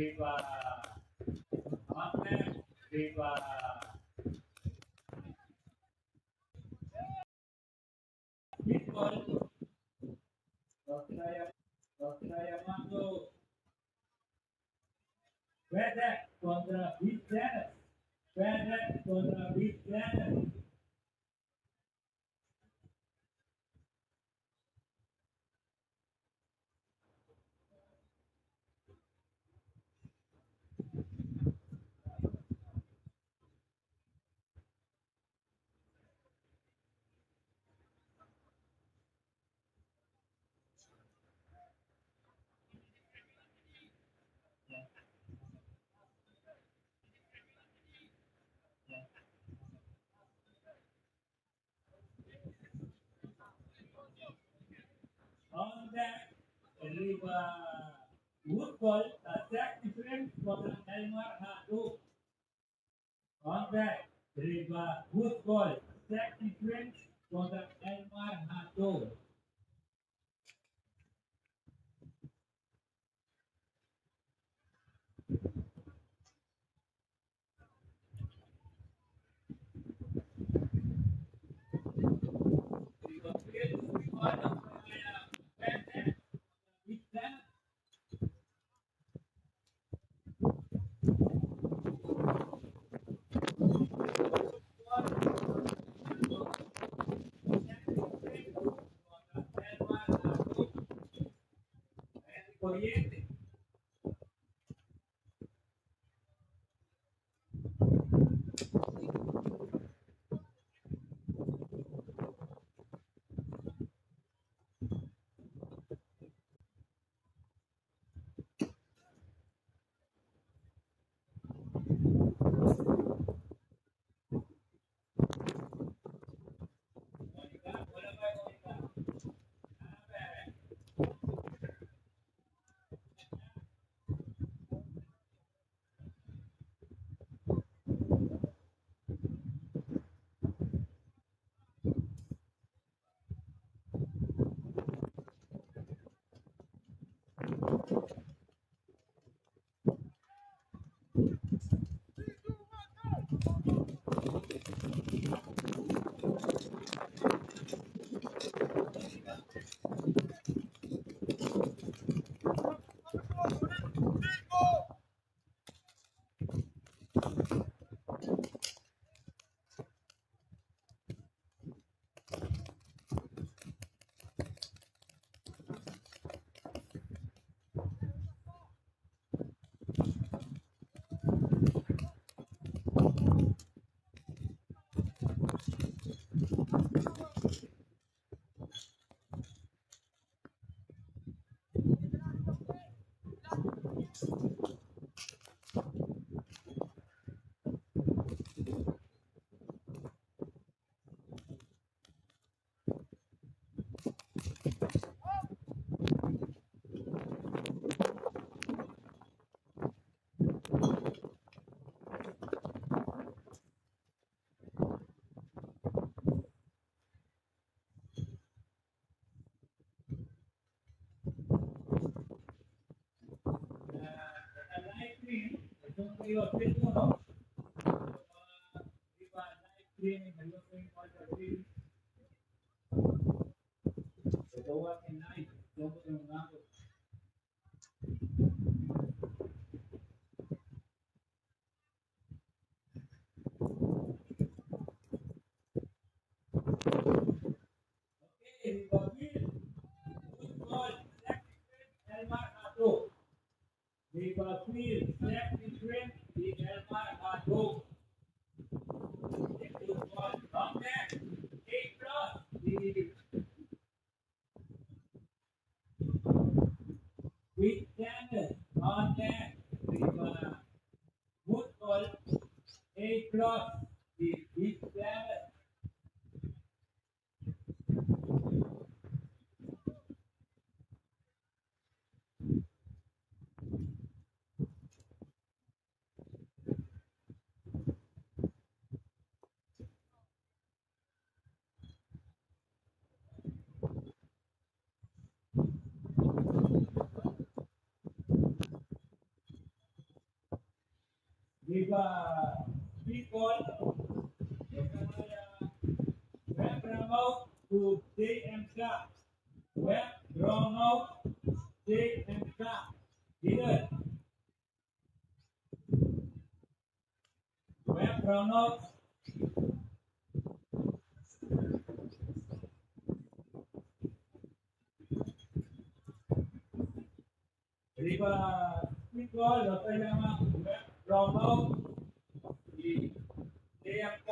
Riva. Amen. Riva. People. Dr. Yamato. Vedek contra Vijayan. Vedek contra Vijayan. On that, Riva Woodball attack different contra Elmar Hatu. On that, Riva Woodball attack different contra Elmar Hatu. Riva Field, Riva Vedek. With that, corriente. Monica, hola, Monica. Live stream, itu video stream no. Di ba live stream, video stream mo sa stream. Ito wa live, ito yung mga okay, Bawil, football, select different, Elmar Ato. Di Bawil, select different, di Elmar Ato. Di football, long back, 8 cross, di with cannon, on back, di ba football, 8 cross, di with cannon. Riba Bicol, Web Ramau to JMK, Web Ramau JMK, Leader, Web Ramau, Riba Bicol, Lotayama, Web Ramau di JMK.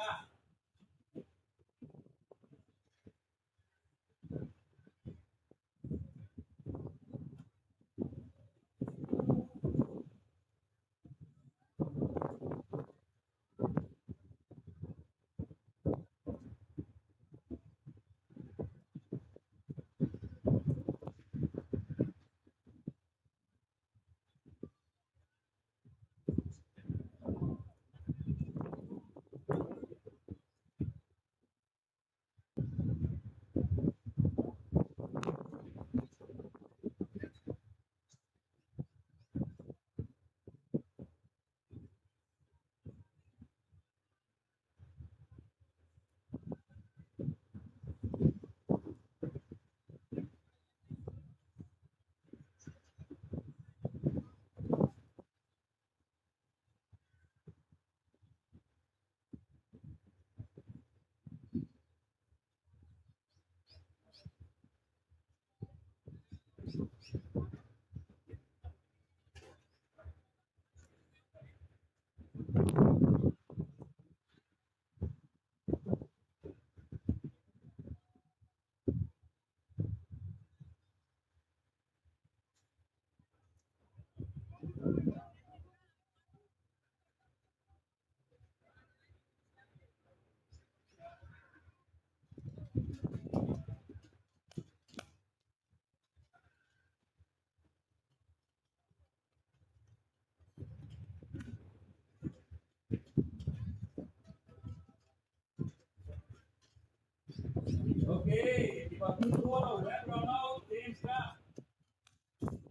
Okay, Riba Bicol, Web Ramau JMK.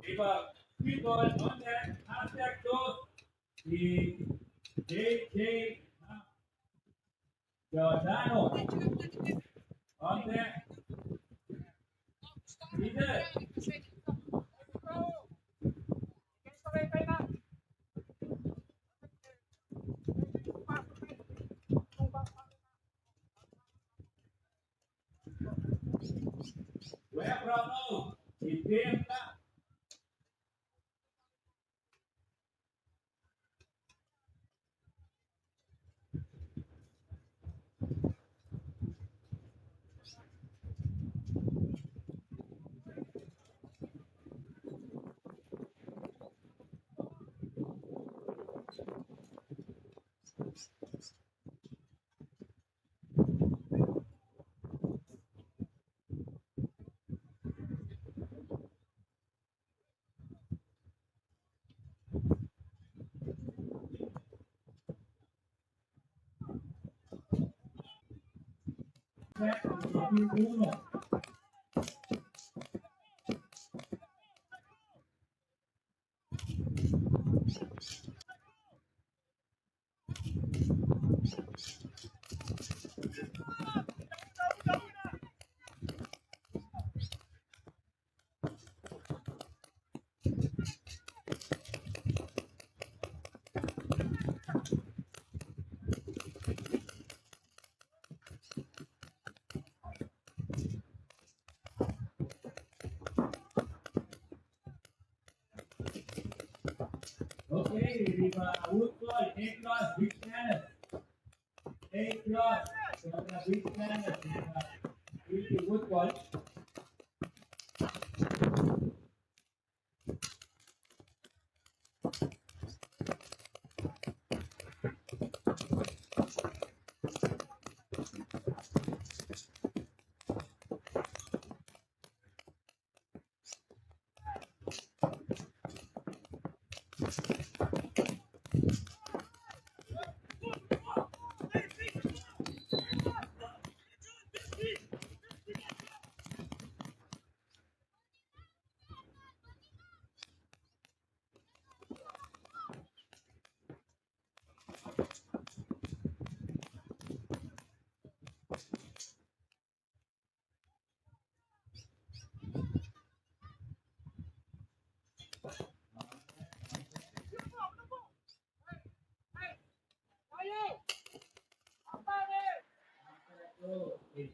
Riba Bicol on that, hashtag those, di JJ Giordano on that, leader. Web Ramau di JMK. Set 21. Okay, Riba Woodball, A-class, big standard. A-class, Riba big standard. Riba Woodball.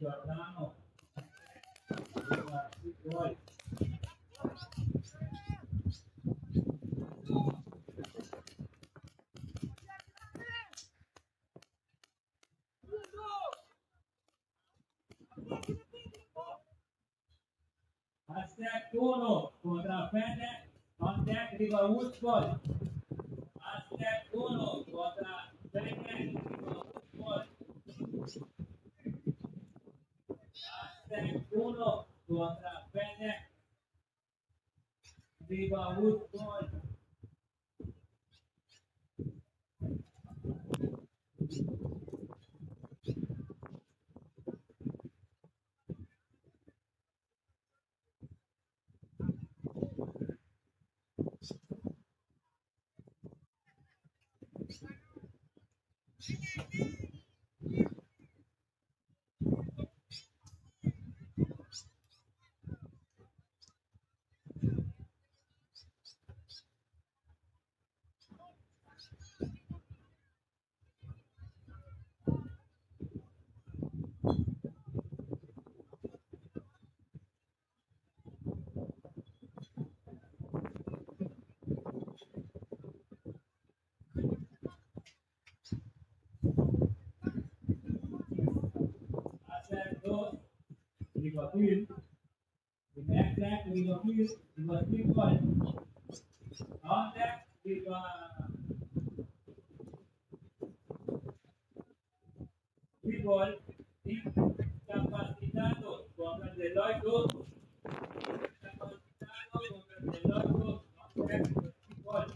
Giordano. Gol. Hashtag Uno contra Fede, hashtag Riva Woodball. Hashtag Uno contra Fede, Riva Woodball. Hashtag Uno contra Fede, Riva Woodball. Hashtag dos, Riva Field. The next track, Riva Field, Riva Woodball. Hashtag Riva Woodball. Incapacitado contra Deloitte. Incapacitado contra Deloitte. Hashtag Woodball.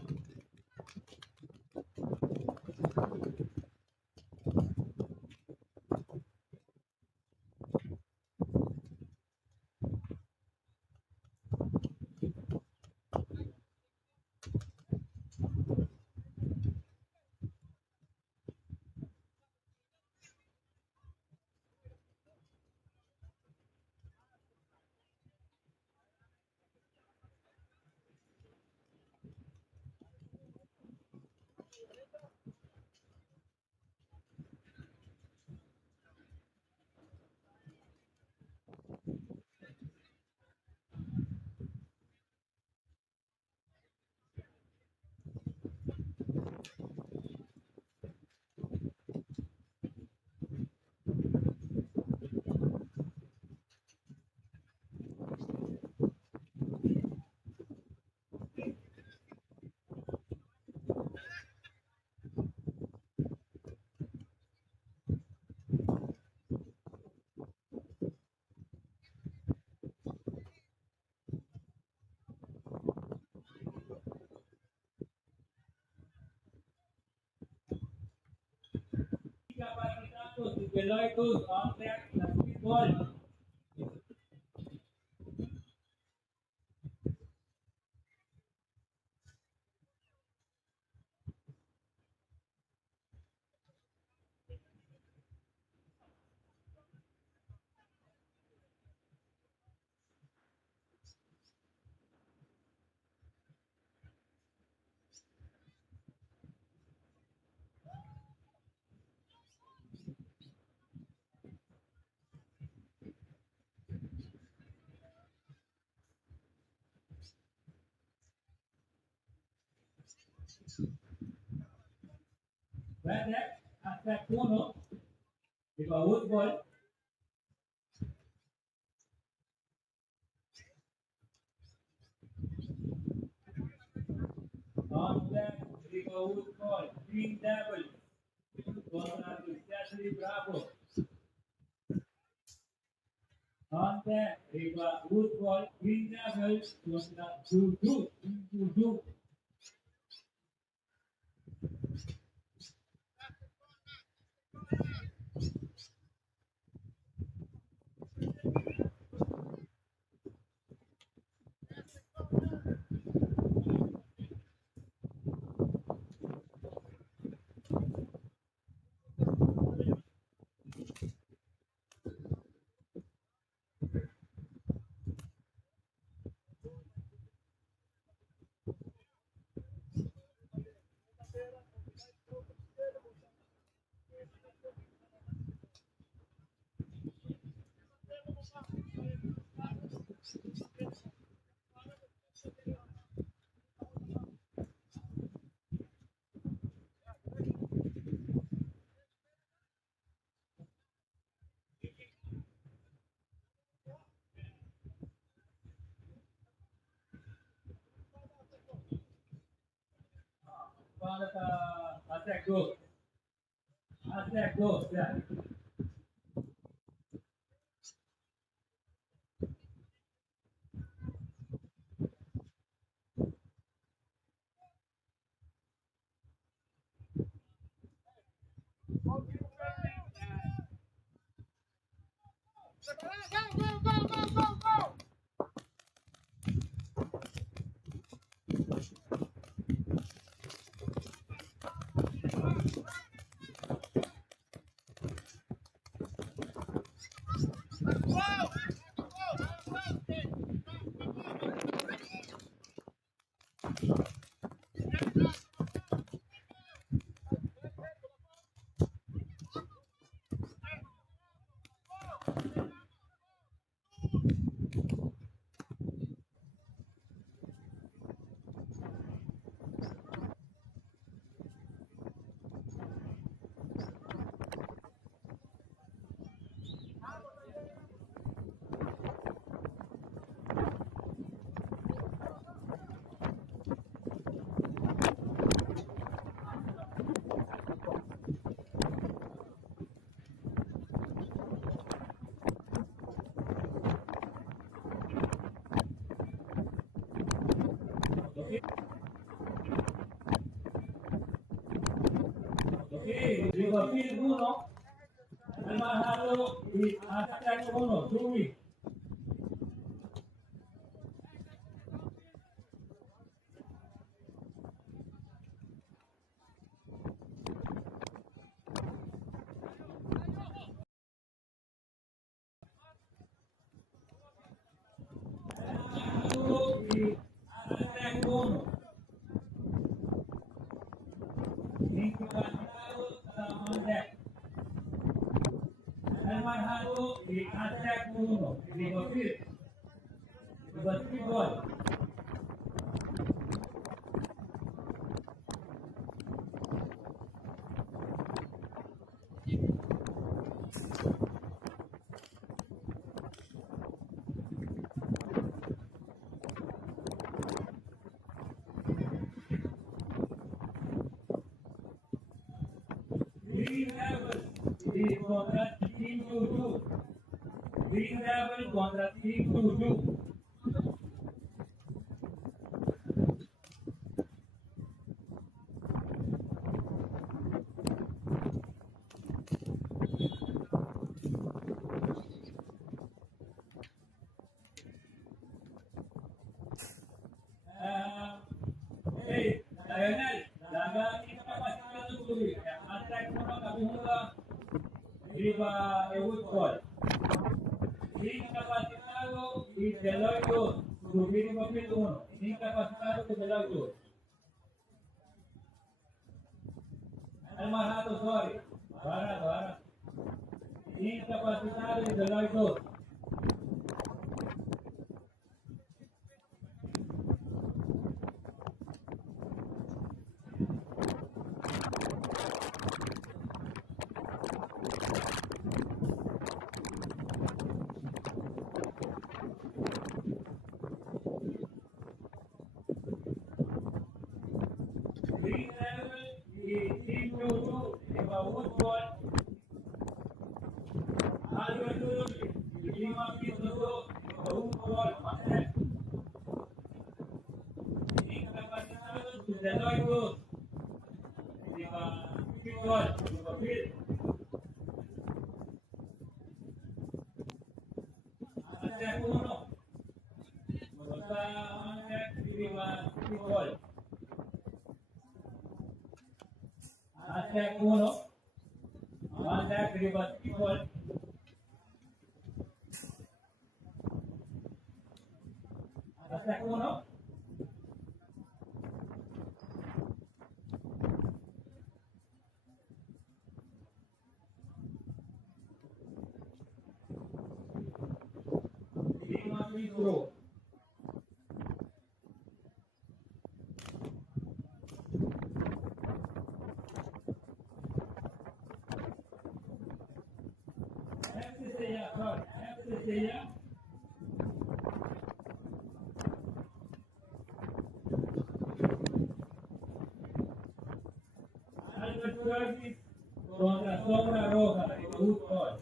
Incapacitados de Deloitte. Hashtag Woodball. Hashtag Uno. Riva Woodball. Hashtag Riva Woodball. Green Devil contra Cristiano Bravo. Hashtag Riva Woodball. Green Devil contra Juju. Juju. Attack go. Attack go. Yeah. Okay. Okay. Riverfield 1. Almahalo di attack 1. Dumi. Almahalo di attack 1. Almahalo di attack 1. Riverfield. Riverfield 1. Green Rebel di kontrak tim 7. Green Rebel kontrak tim 7. Hey, Lionel, laga kita pastikan dulu. Attack muna kabihula. Riba Woodfall. Incapacitado y Deloitte, subir papel 1. Incapacitado y Deloitte. Almahado, sorry. Bara. Incapacitado y Deloitte. Green Rebel y Team 2, Riba Woodfall. Algo y Lima Pinto, Riba Woodfall. Incapacitado y Deloitte. Riba Woodfall. Riba Field. Attack 1. Basta attack Riba Woodfall. Attack 1. Attack Riba Woodfall. Attack 1. fútbol.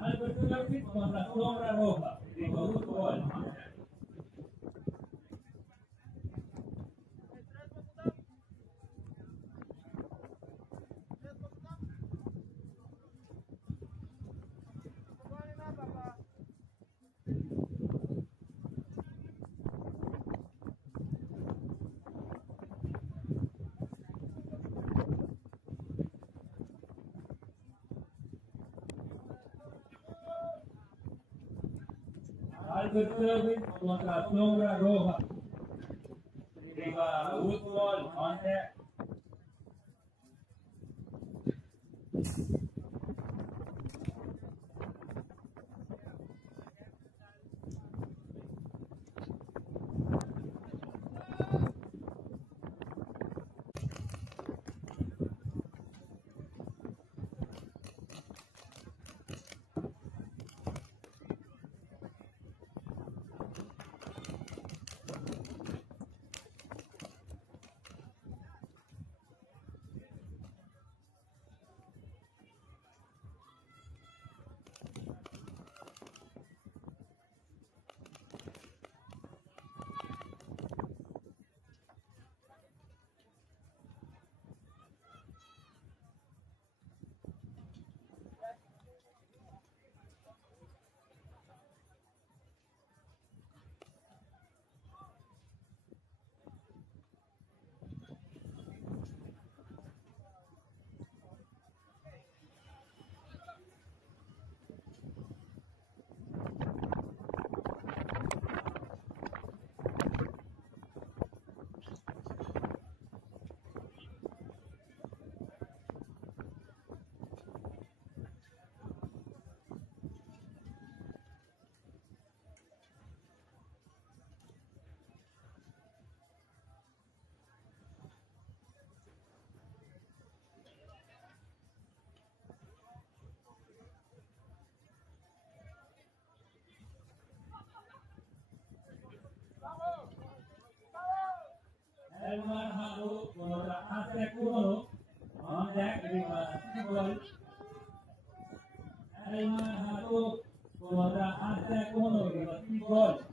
Alberto Ortiz contra Sombra Roja, equipo fútbol. Alberto Ortiz contra Sombra Roja, equipo fútbol. Elmar Hado contra Aztec Uno, on deck, fútbol. Elmar Hado contra Aztec Uno, fútbol.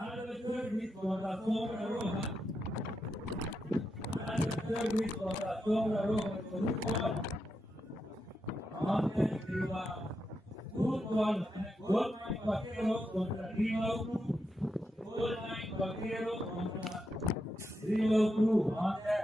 Alberto Ortiz contra Sombra Roja. Alberto Ortiz contra Sombra Roja, fútbol. Onde arriba fútbol. Goldmine Vaquero contra Rival Cruz. Goldmine Vaquero contra Rival Cruz. Onde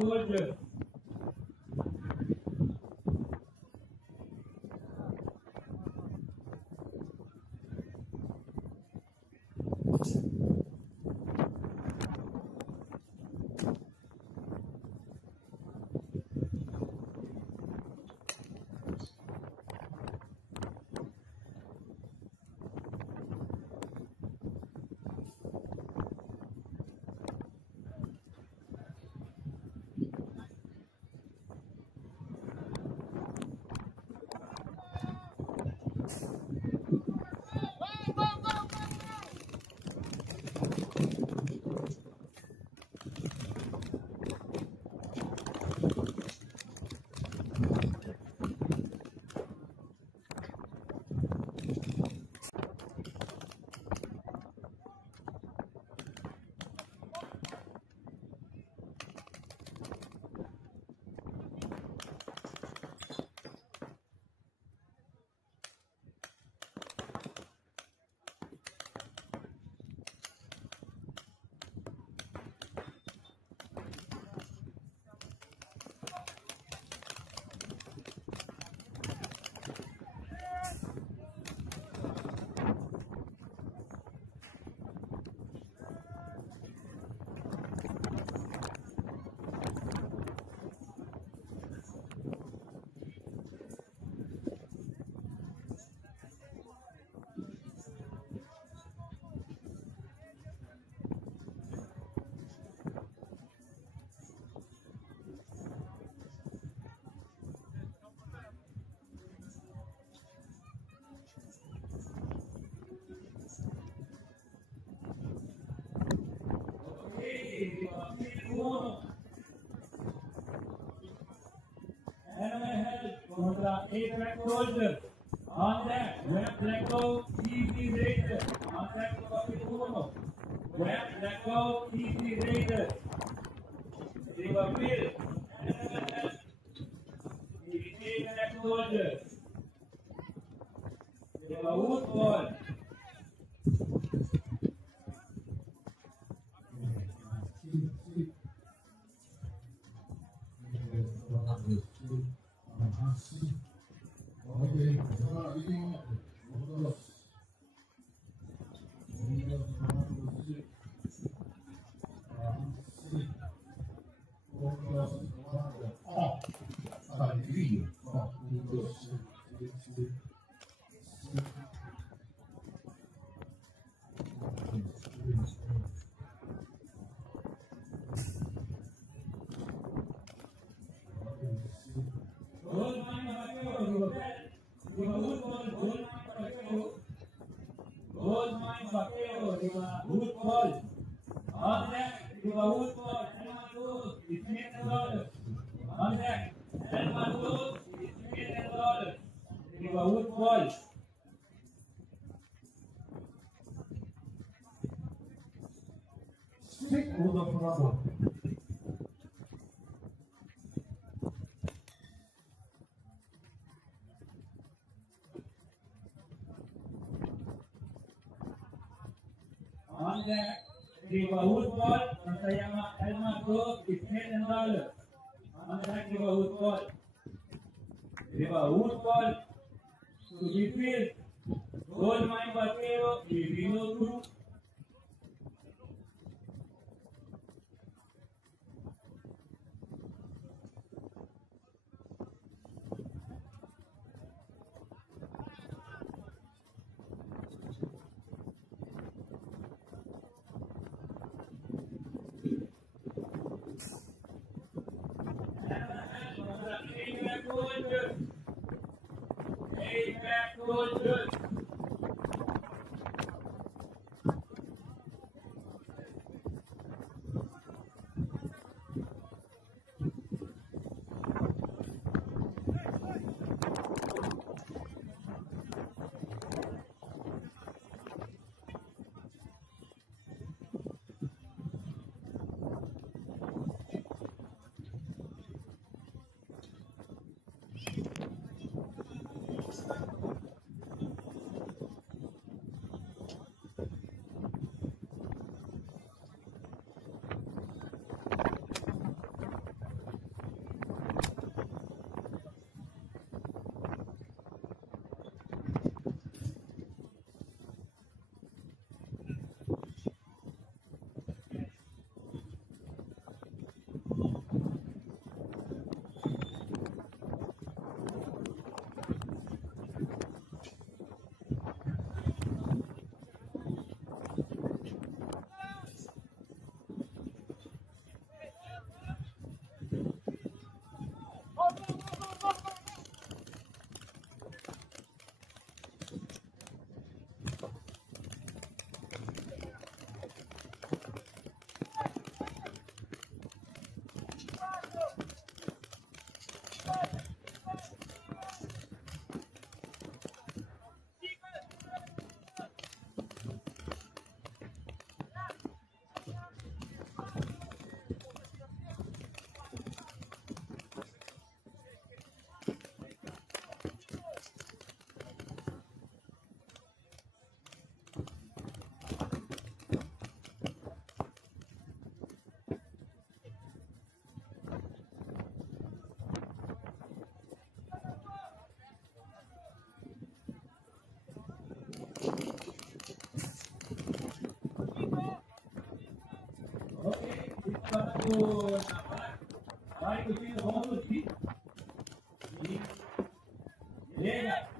Soldiers. shoulder. On that, grab, let go, easy raiser. On that, uno. Grab, let go, easy raiser. River wheel. Retain that shoulder. River wood ball. Stick with the problem. On that, give a wood ball, Sayama Elma Group, $10. On that, give a wood ball. Give a wood ball to be filled. Gold mine Bakero, Vino Group. Vai curtindo, vamos curtir. Liga.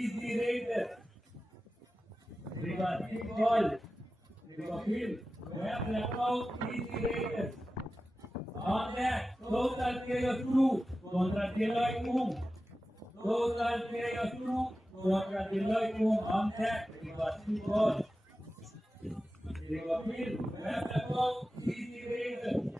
easy Raider. River Football. River Field. Where Blackout easy Raider. On that, those are players through. Contra Deloitte Moon. Those are players through. Contra Deloitte Moon. On that, River Football. River Field. Where Blackout easy Raider.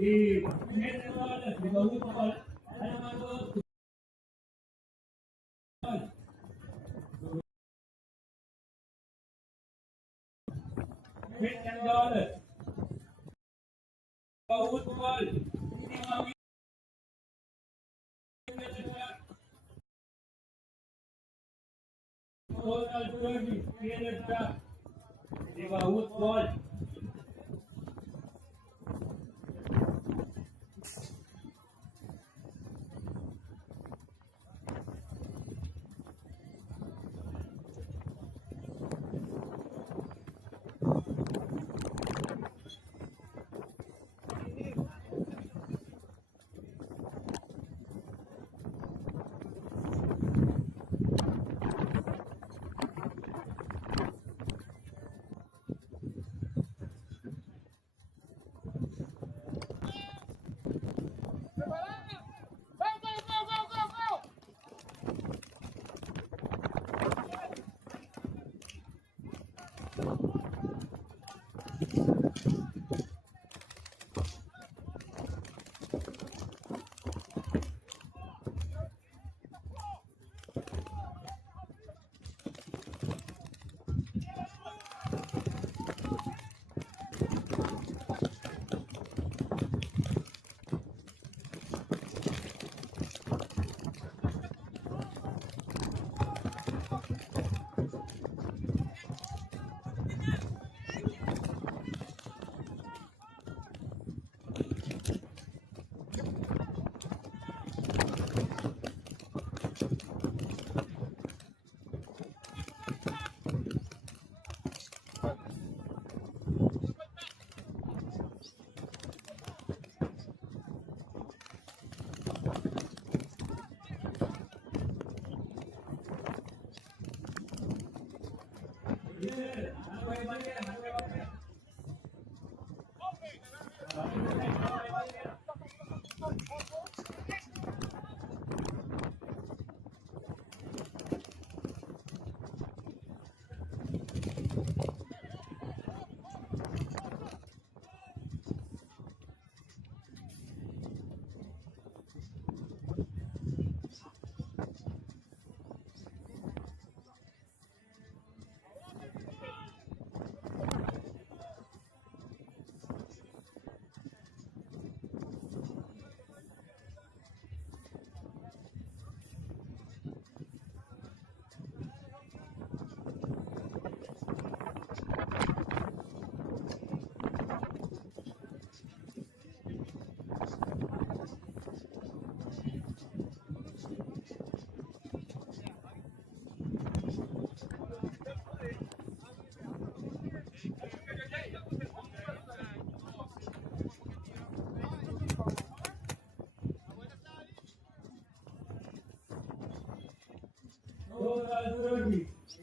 Y mete bola, se lo gusta bola. $10. Football. Total 20. Field trap. Football.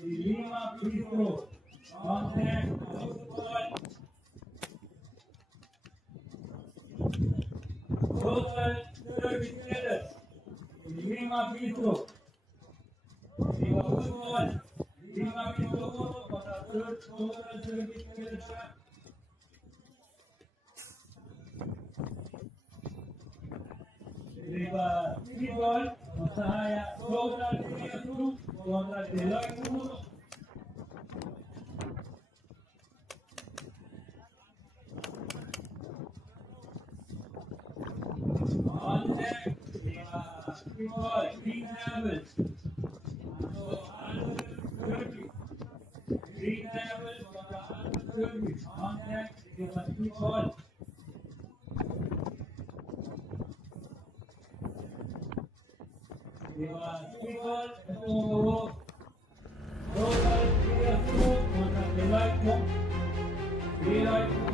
Lima Bistro. Contact Football. Total 30 players. Lima Bistro. Lima Football. Lima Bistro. Total 30 players. Riba Fútbol, Masahaya Sobra Línea Cruz contra Deloitte Cruz. On deck, Riba Fútbol, Green Devils. So, Turkey. Green Devils contra Turkey. On deck, Riba Fútbol. Riba Fútbol, estuvo Sobra Línea Cruz contra Deloitte Cruz. Deloitte Cruz.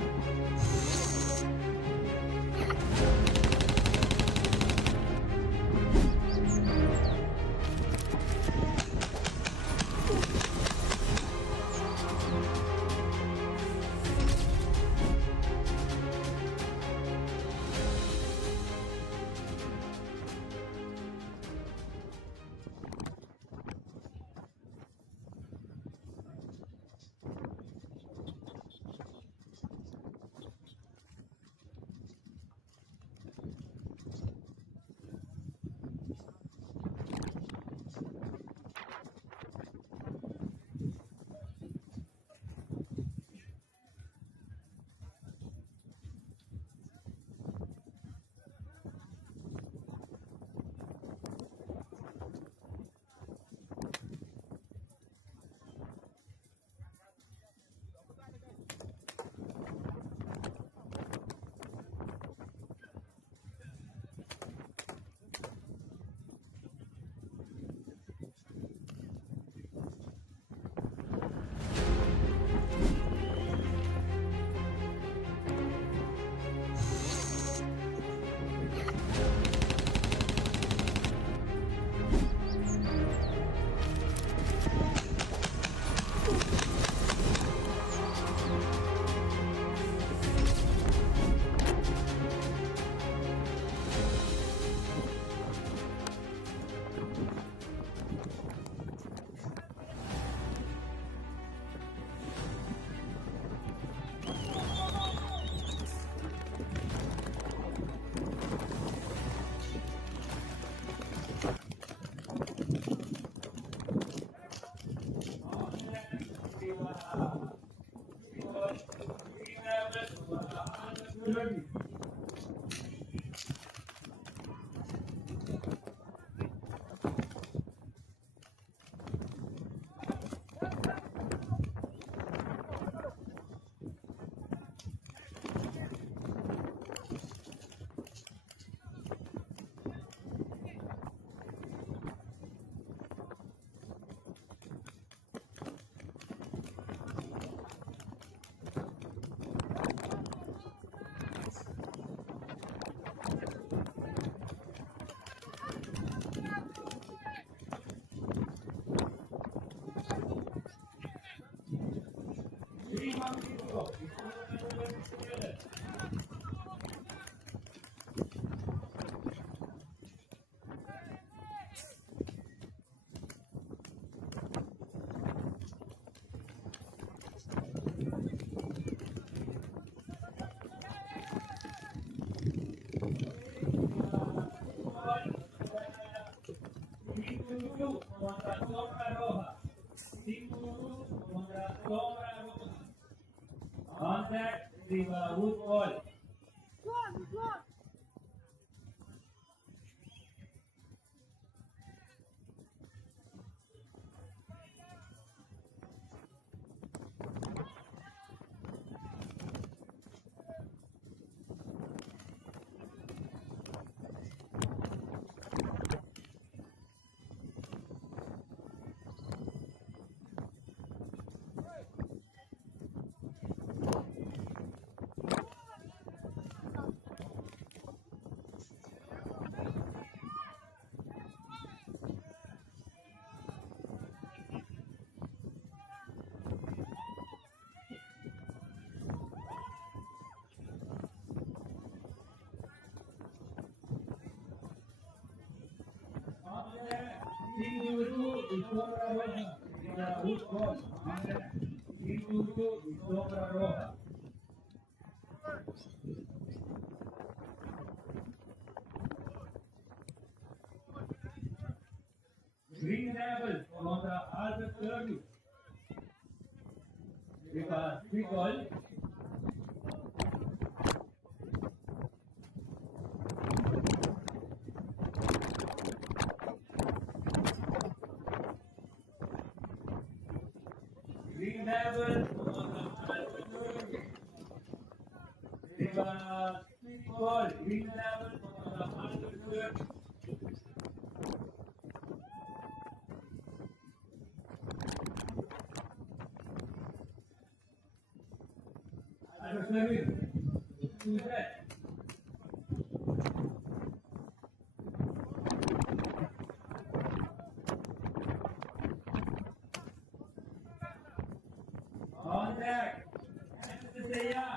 Contra Sombra Roja. Contra Sombra Roja. Contact Riba Woodball. Sombra Roja. Riba Woodball. Contact Sombra Roja. Green Rebel contra Albert Kirby. Viva Nicole. Green Rebel contra Albert Kirby. Viva Nicole. Green Rebel contra Albert Kirby. Albert Kirby. Contact. Anastasia.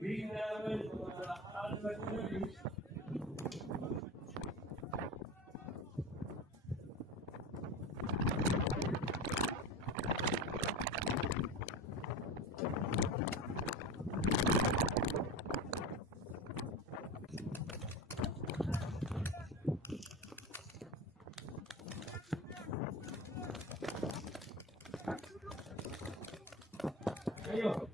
Green Rebel contra Albert Kirby. Ayo.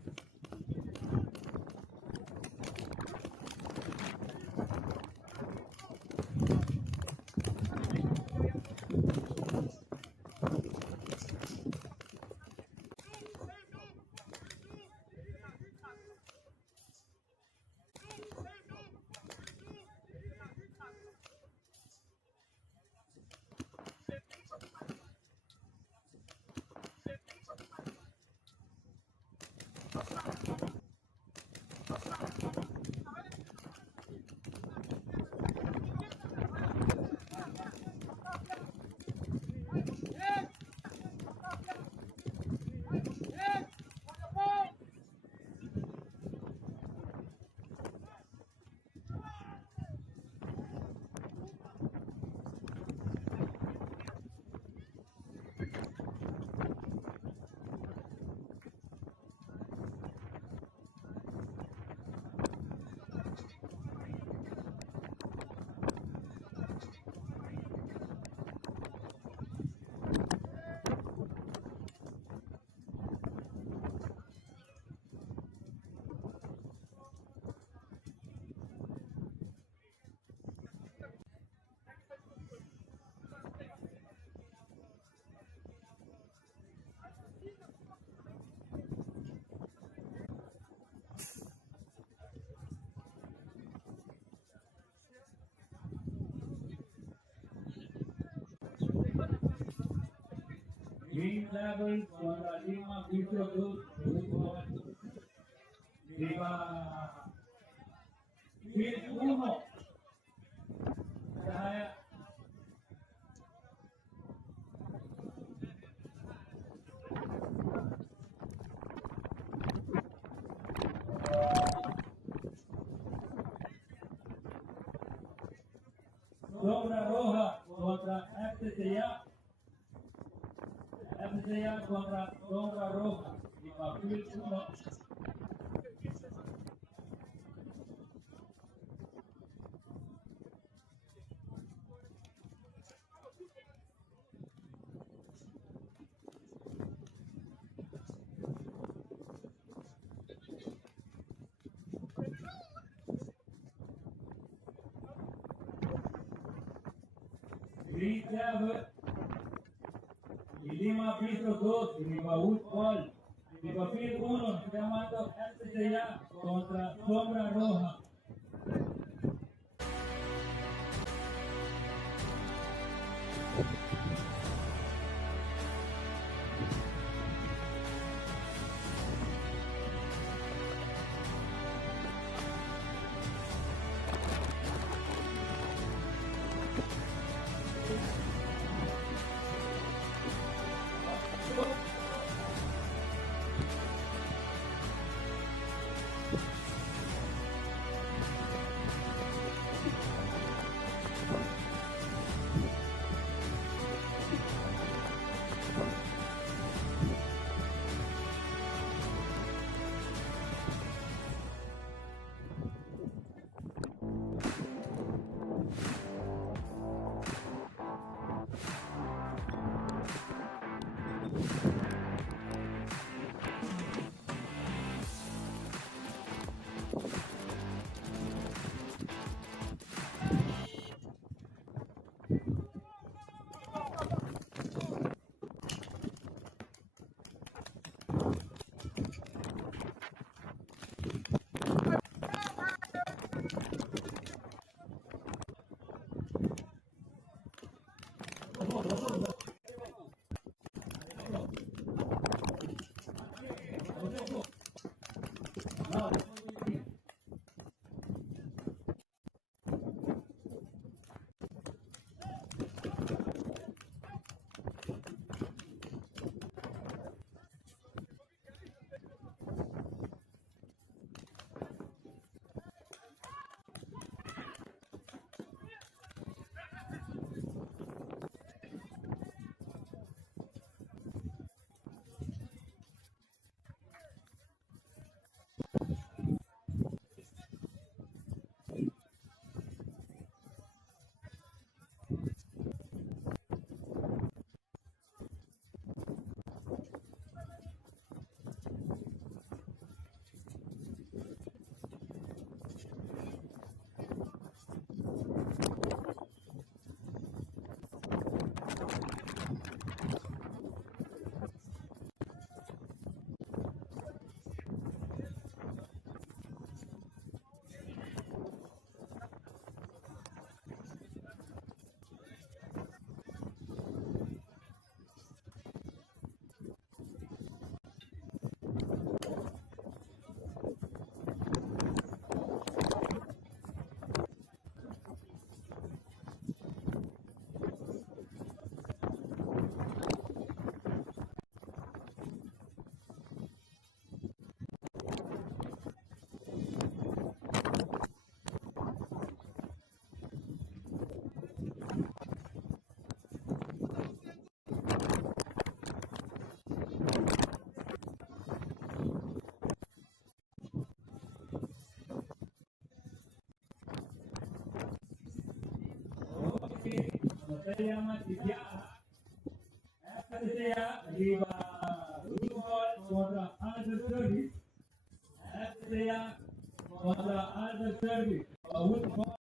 Green Rebel contra Lima Future Group. Viva Phil 1. Cahaya. Sombra Roja contra FCA. FCA contra Sombra Roja. Viva Phil 1. Green Rebel. Y Lima Future Group. Viva Woodball. Viva Phil 1. Llamando FCA. Estrella contra Sombra Roja. Saya Matija, saya Riva Football contra Alder Service, saya contra Alder Service, Football.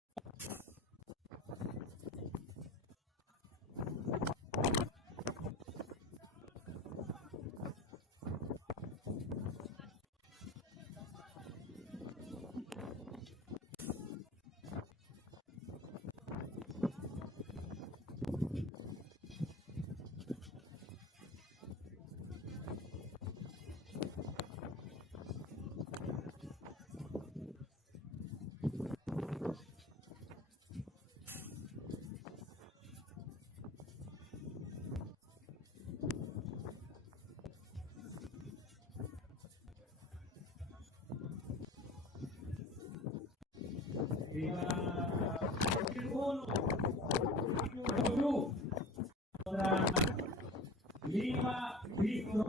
Lima Vicro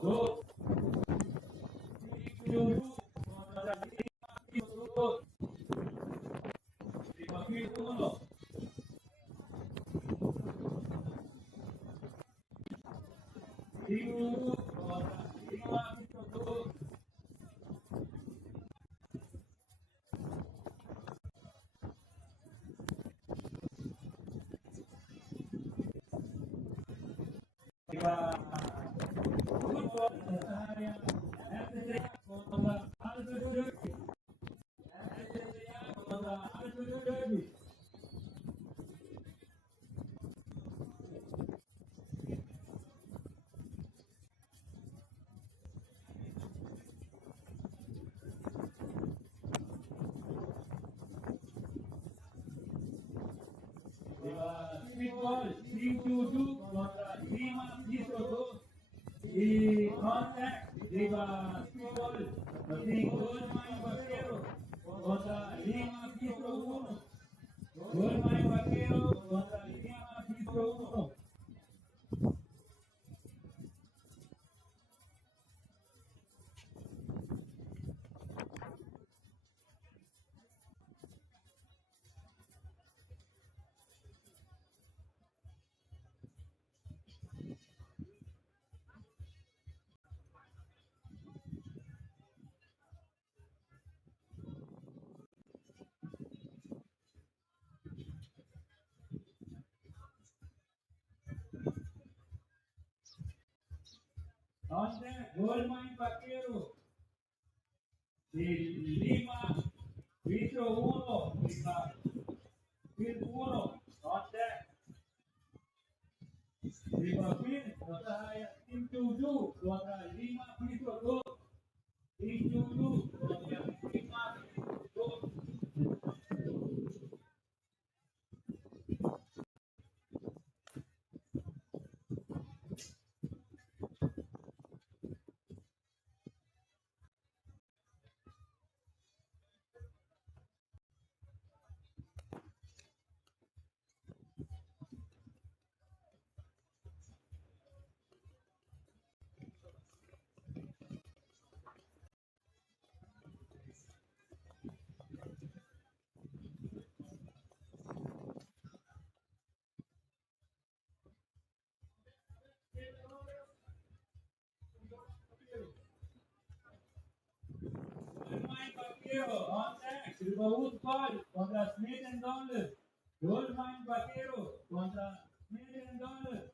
dos Fútbol, Futebol 5-2 contra Lima Vitor e contact Riva Futebol assim Goldman Vaquero contra Lima Vitor 1 Goldman Vaquero contra Lima Vitor 1. Contact Goldman Vaquero de Lima Vitor 1 Riva Vitor 1 contact Riva Vitor tim 7 contra Lima Vitor 2 tim 7 contra Lima Vitor 2. Goldmine Vaquero on deck. Silverwood Fall contra Smith and Donald. Goldmine Vaquero contra Smith and Donald.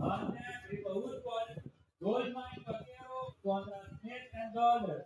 On deck. Silverwood Fall. Goldmine Vaquero contra Smith and Donald.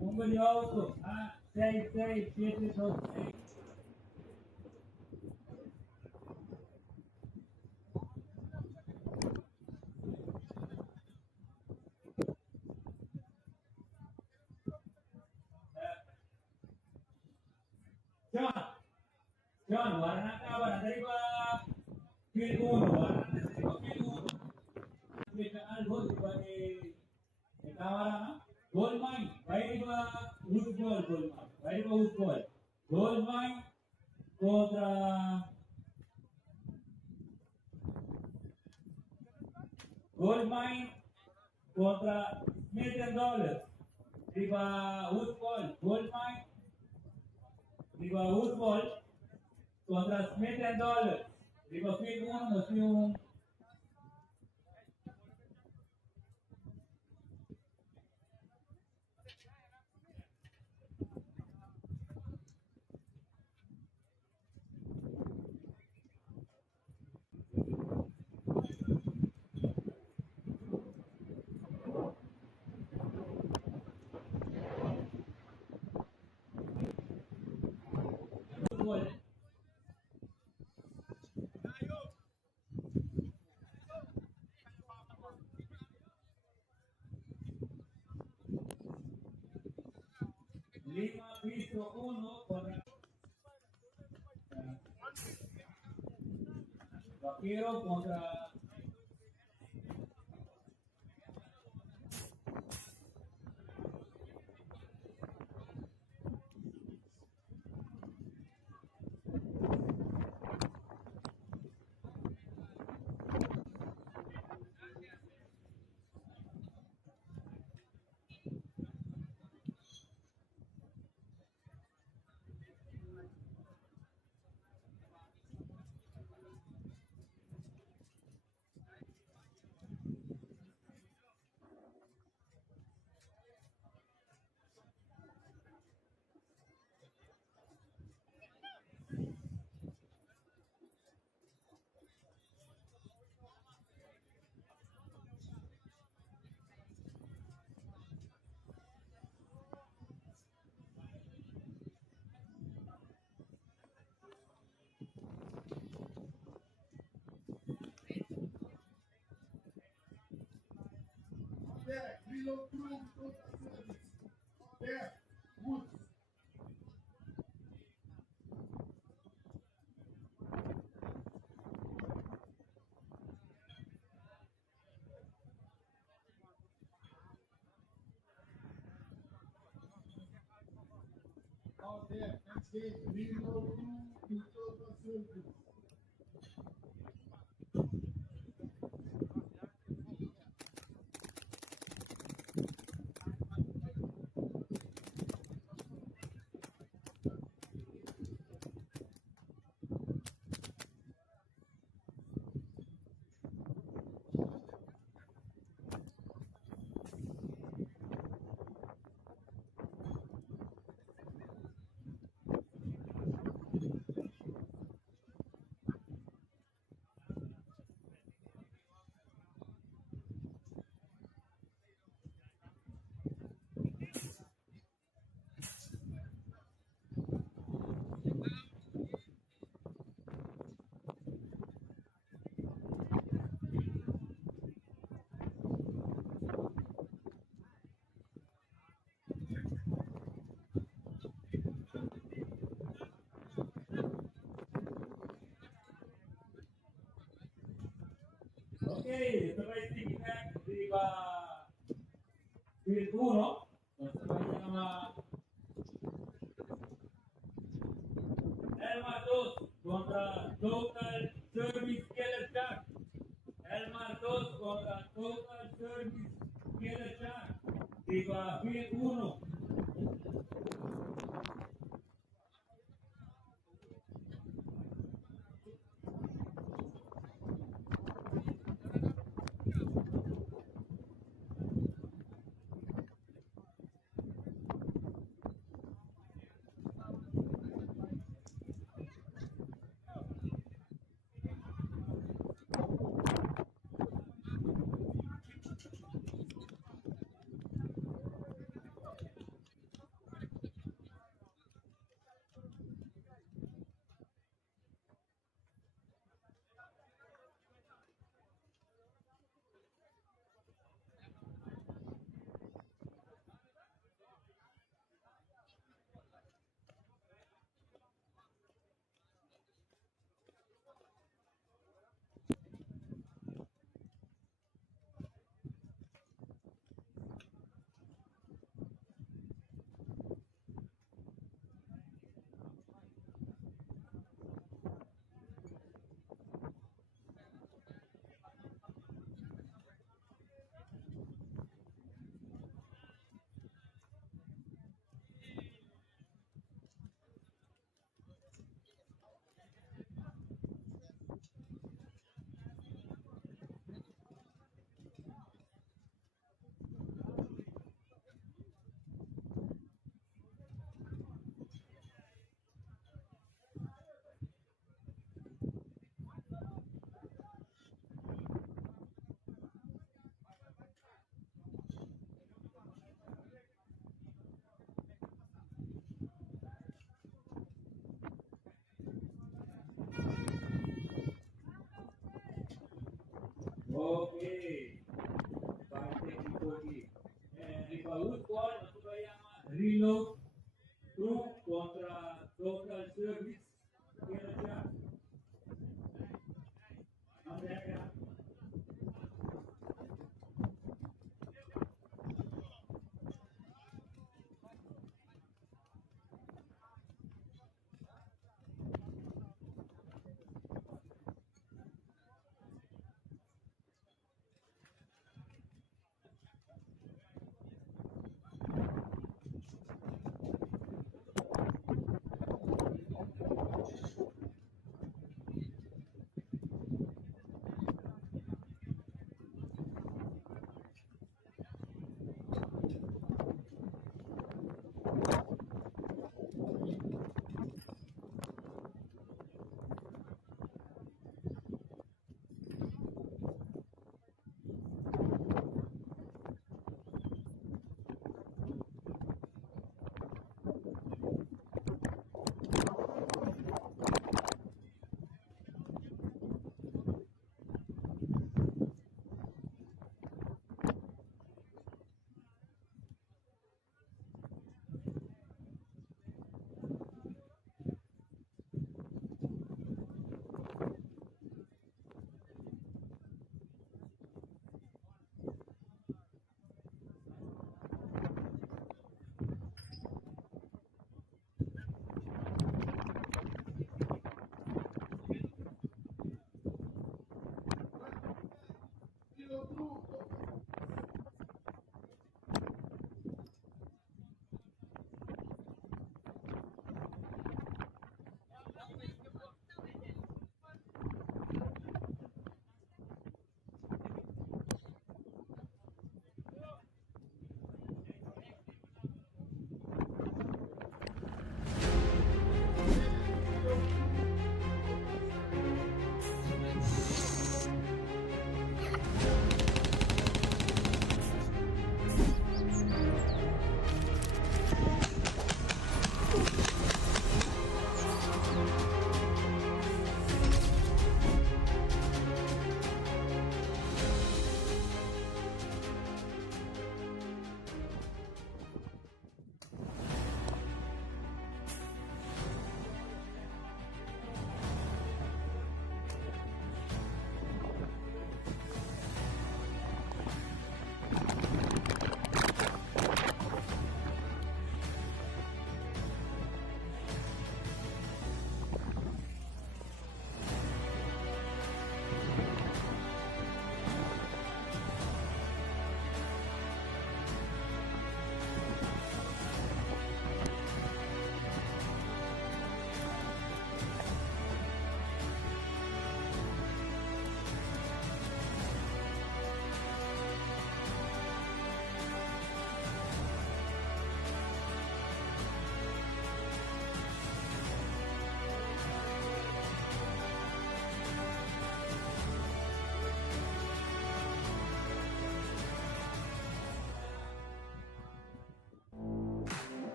Número alto, A6676. John, warna apa? Dari Pak Firun, warna dari Pak Firun. Kita gol sebagai kawaran goal mine, baik Pak Woodball, goal mine, baik Pak Woodball, goal mine kontra goal mine kontra Smith and Dollars. Di Pak Woodball, goal mine, di Pak Woodball kontra Smith and Dollars. Di Pak Firun masih Woodball. Lima piso uno contra Vaquero contra There, reload through total service. There, Woods. Out there, next game, reload through total service. Oke, setelah kita tiba Firun, sebagai nama El Matos contra Total Service Killer Shark. El Matos contra Total Service Killer Shark. Tiba Firun. Filipino group contra Total Service Kira Amerika.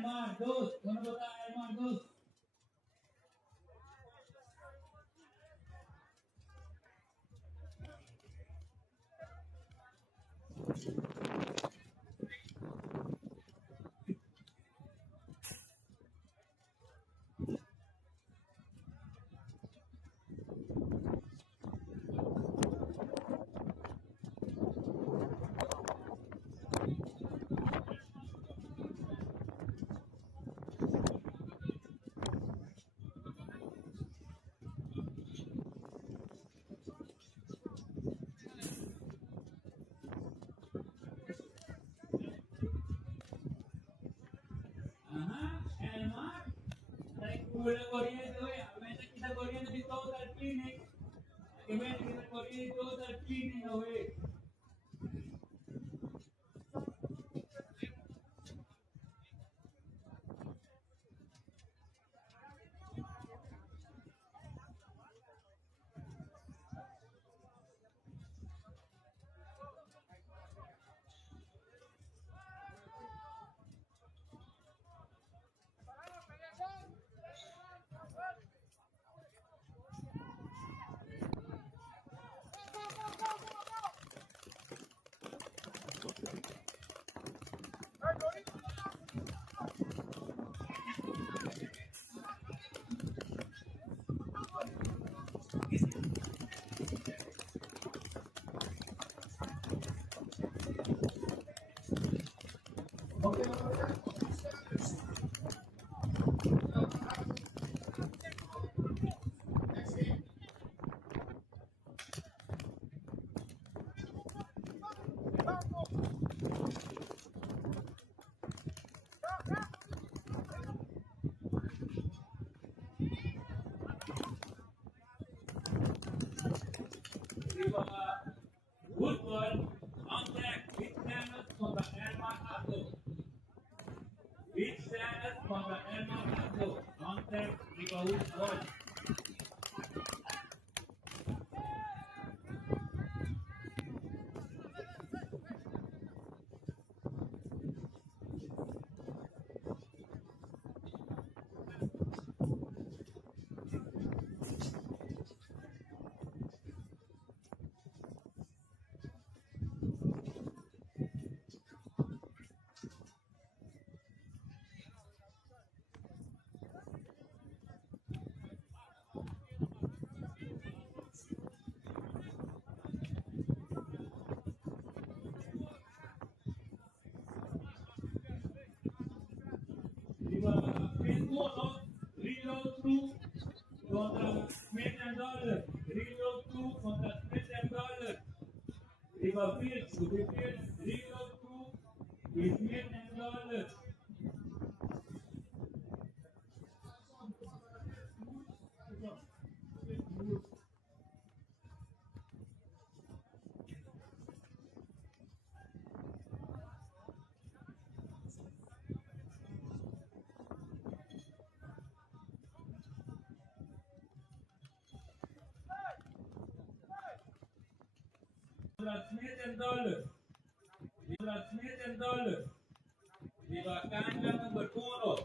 Elmar, dos. ¿Dónde está Elmar, dos? Ajá, Elmar. Kita corriendo, a veces kita corriendo di todo al clinic. Que ven, kita corriendo todo al clinic, no ve. Football, contact, big channels from the Elmar Ardo. Big channels from the Elmar Ardo. Contact, football. Reload through contra Smith and Dollar. Reload through contra Smith and Dollar. River Fields to the field. Reload through Smith and Dollar. Smith and Dollar. Smith and Dollar. River Canada number 4.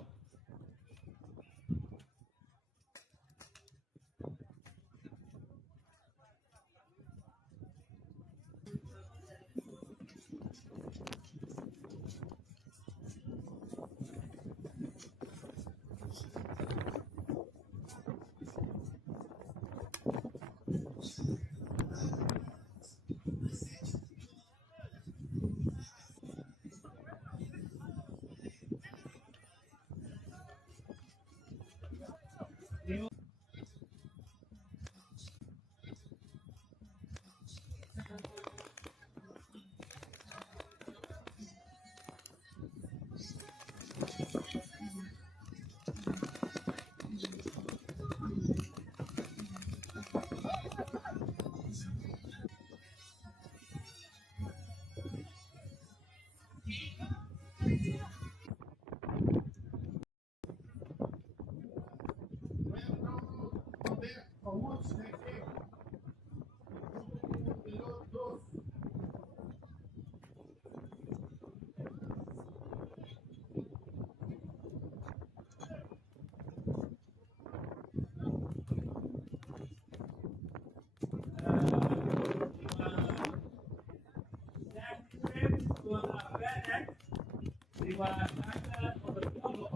Riva Santa número 1.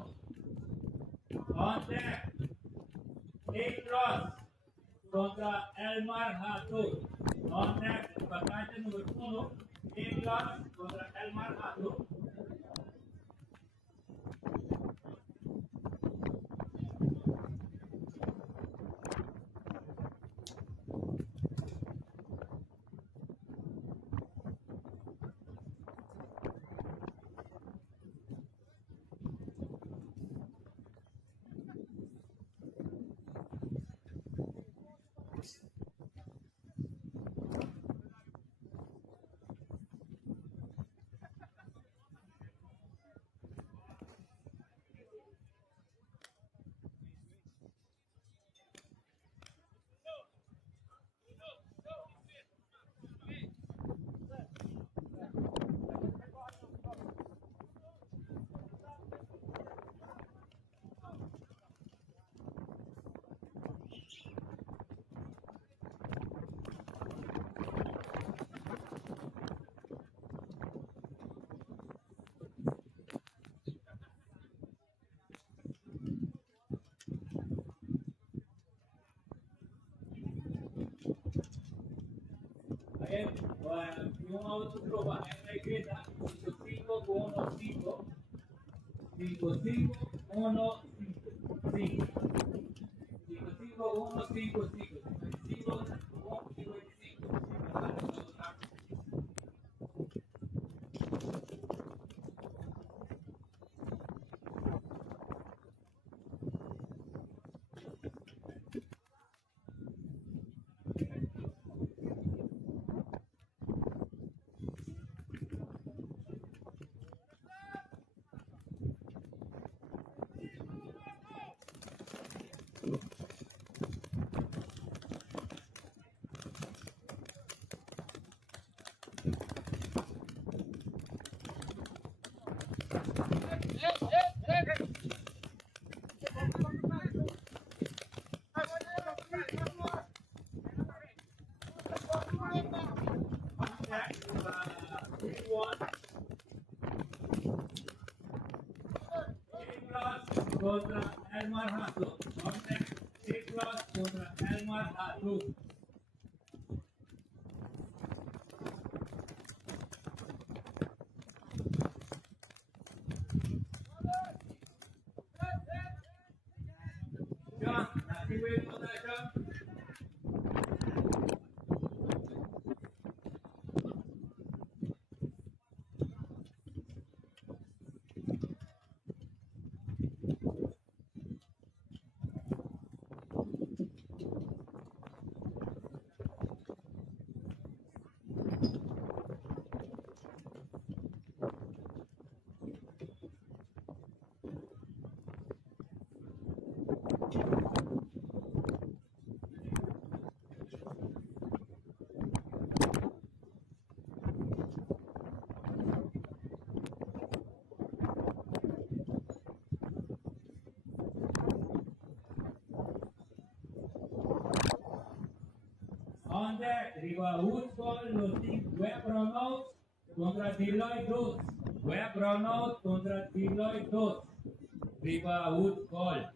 On deck, A-Cross contra Elmar Hato. On deck, batalla número 1. A-Cross contra Elmar Hato. Yung outro ba, ay kita 5515 5515 contra Elmar Hato. Contact A-Cross contra Elmar Hato. John, activate mo na, John. On deck, Riva Woodfall losing Web Ronald contra Deloitte Dodds. Web Ronald contra Deloitte Dodds. Riva Woodfall.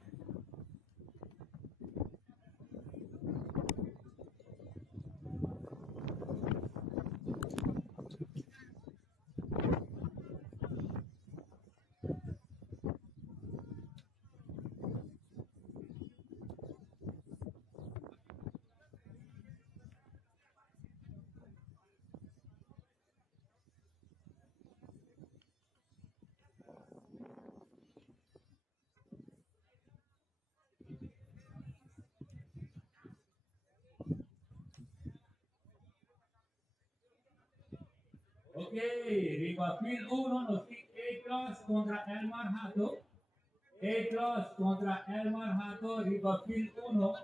Okay, Riva Field 1, losing A-Cross contra Elmar Hato. A-Cross contra Elmar Hato, Riva Field 1.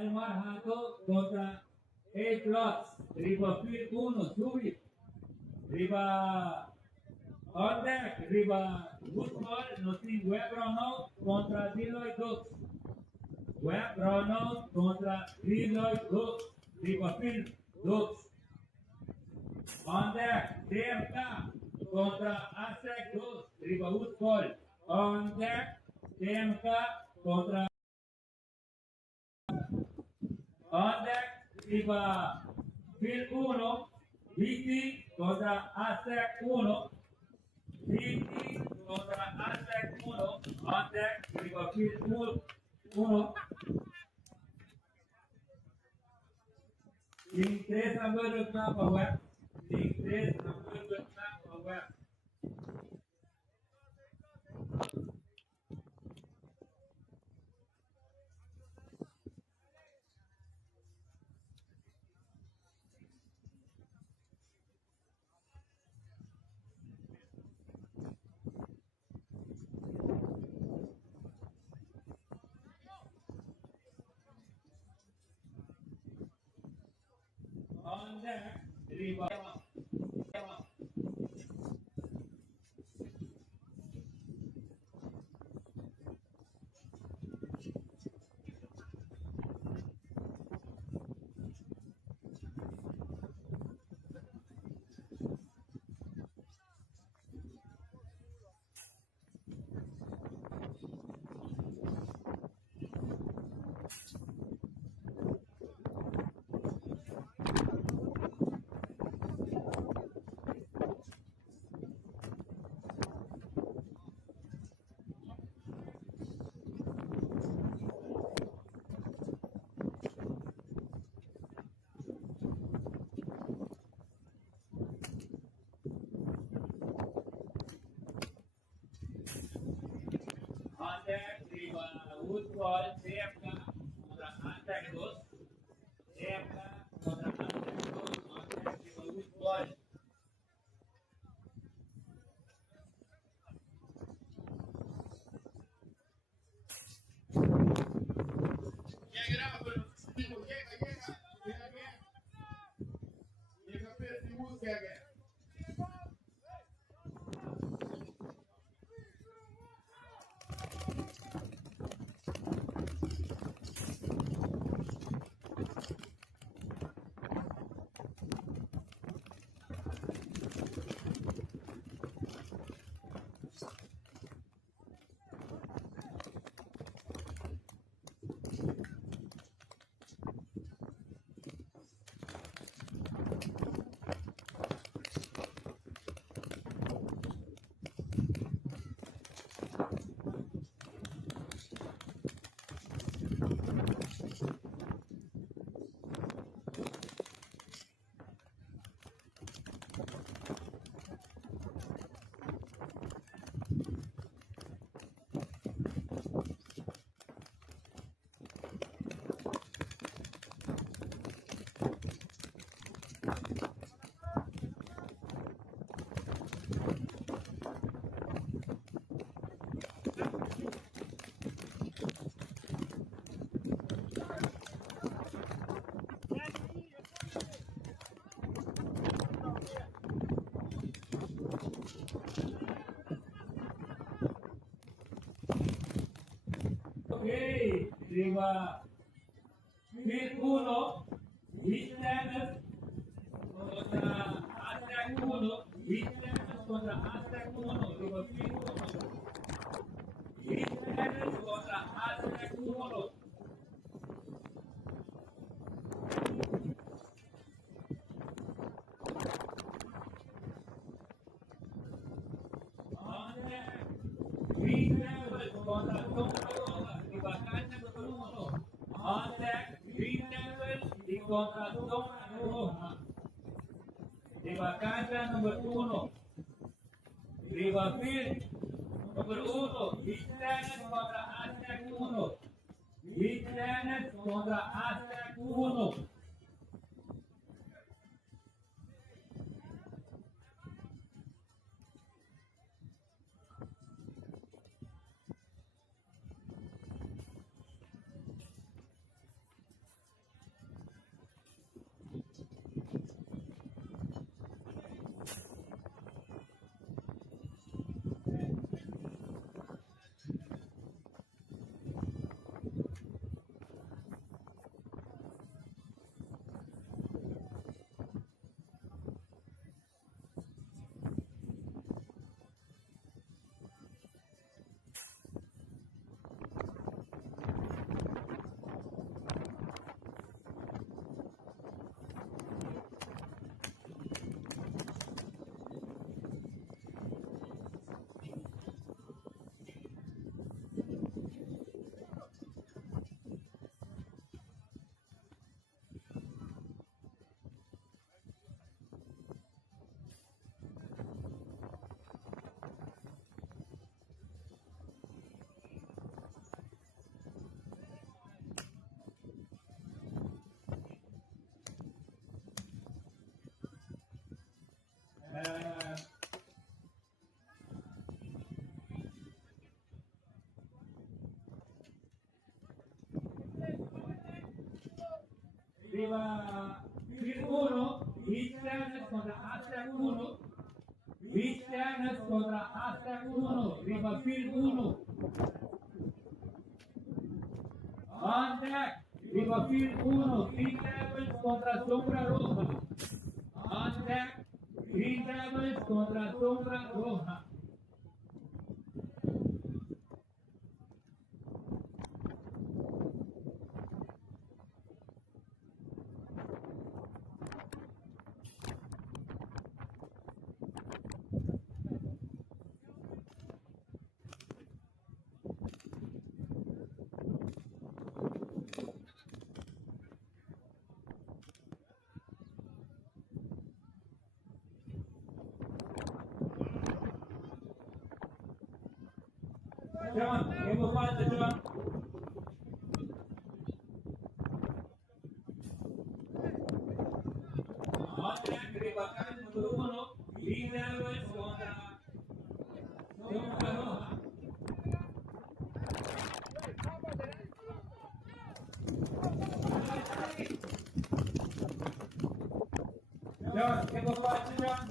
Elmar Hato contra A-Cross, Riva Field 1, subit. Riva on deck, Riva Woodfall losing Web Ronald contra Deloitte Dodds. Web Ronald contra Deloitte Dodds. Riva Field Dodds. On deck, DMK contra Aztec 2, Ribaud Gol. On deck, TMK contra on deck, Riba Phil 1, BT contra Aztec 1, BT contra Aztec 1, on deck, Riba Phil 1, King 3 number rutna bahwa King 3 number rutna bahwa on deck, Riba on deck, Riba Woodball, TMK contra Aztec 2, TMK contra Aztec 2, on deck, Riba Woodball. Okay, Riba Phil 1, Witness contra Aztec 1, Witness contra Aztec 1, Riba Phil 1, Witness contra Aztec 1. On deck, Witness contra Tonga, Riba Cancha contra 1. On deck, Witness contra Tonga, Riba Cancha number 1. Riba Phil number 1, Witness contra Aztec 1. Witness contra Aztec 1. Riva Fir 1, Vistianes contra Aztec 1. Vistianes contra Aztec 1. Riva Fir 1. On deck. Riva Fir 1. Green Devils contra Sombra Roja. On deck. Green Devils contra Sombra Roja. John, game of 1 to John. On deck, Riva Calle número 1, Green Devils contra Sombra Roja. John, game of 1 to John.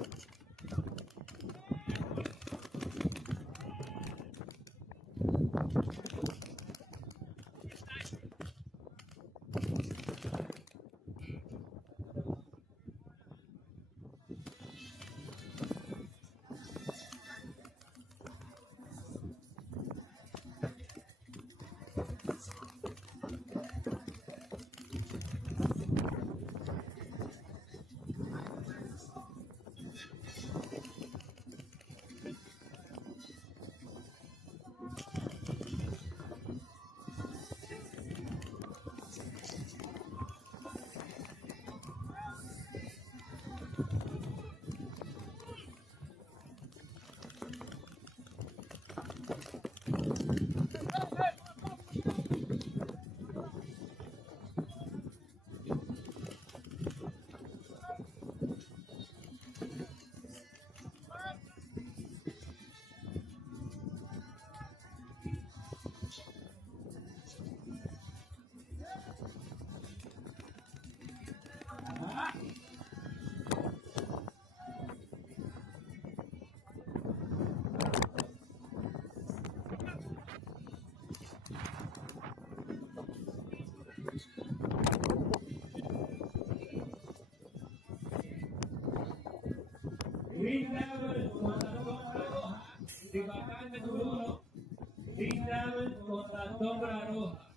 Green Devils contra Sombra Roja. Riva Calle número 1, Green Devils contra Sombra Roja.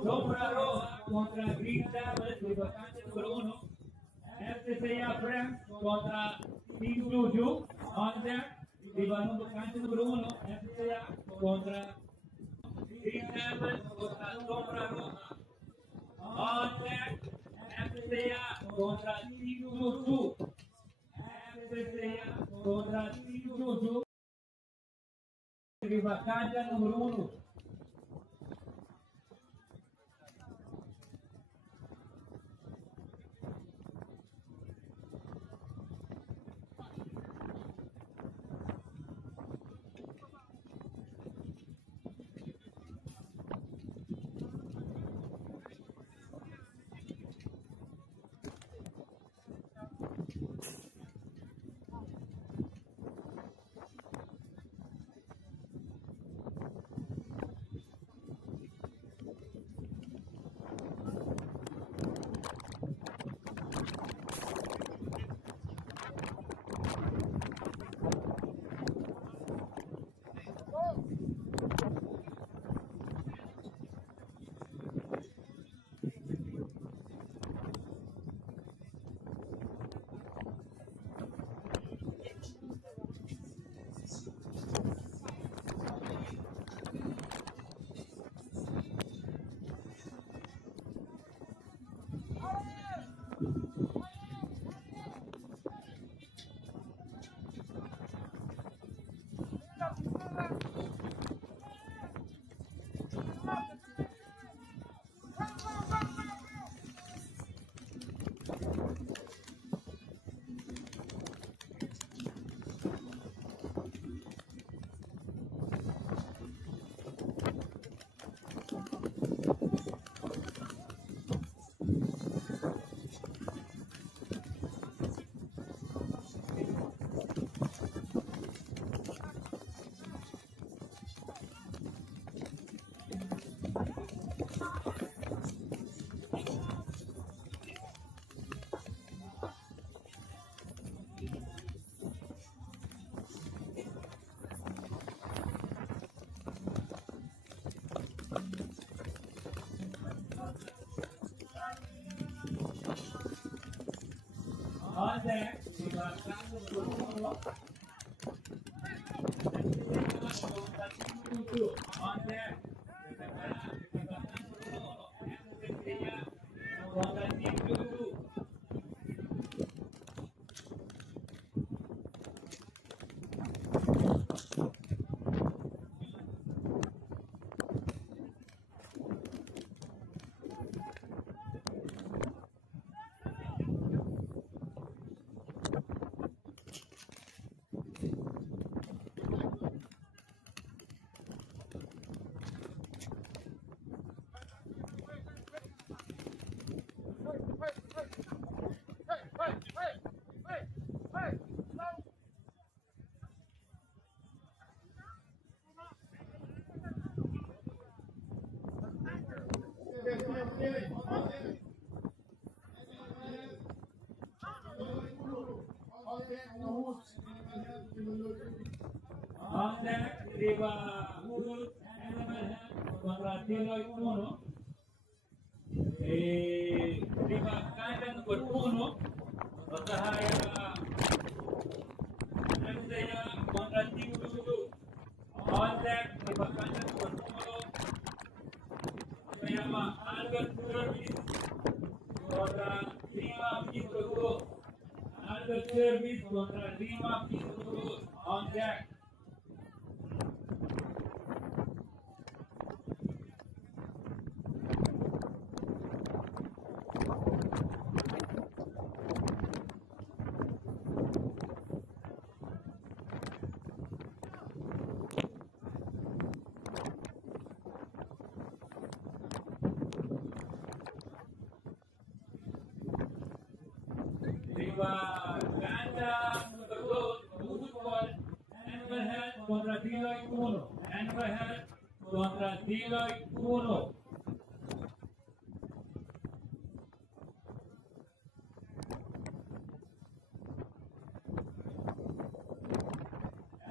Sombra Roja contra Green Devils, Riva Calle número 1. FCA Friends contra Team Juju. On deck, Riva Calle número 1. FCA contra Green Devils contra Sombra Roja. On deck, FCA contra Team Juju. FCA contra Team Juju. Riva Calle número 1. On deck, di belakang berumur. On deck. On deck, Riva Wood, Animal Health, contra Deloy 1. Riva Kandang ber-1. Berbahaya Nagdaya contra Team Lulu. On deck, Riva Kandang ber-1. Sayama Albert Service contra Rima Pitro. Albert Service contra Rima Pitro. On deck. Riva Kandang Football, Animal Health contra Deloy 1. Animal Health contra Deloy 1.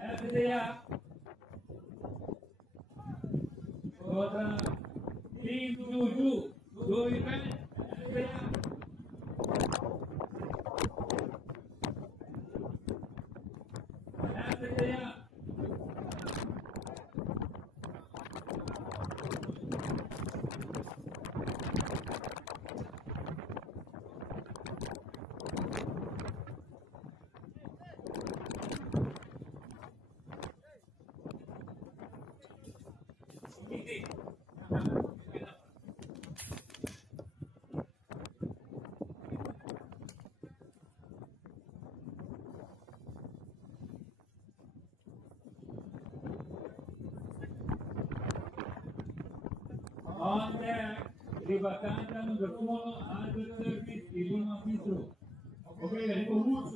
FDA contra Team Juju. Joey Bell, FDA. On deck, Riva Kandang ber-1, Albert Service di 5 Pitro. Oke, Riva Wood,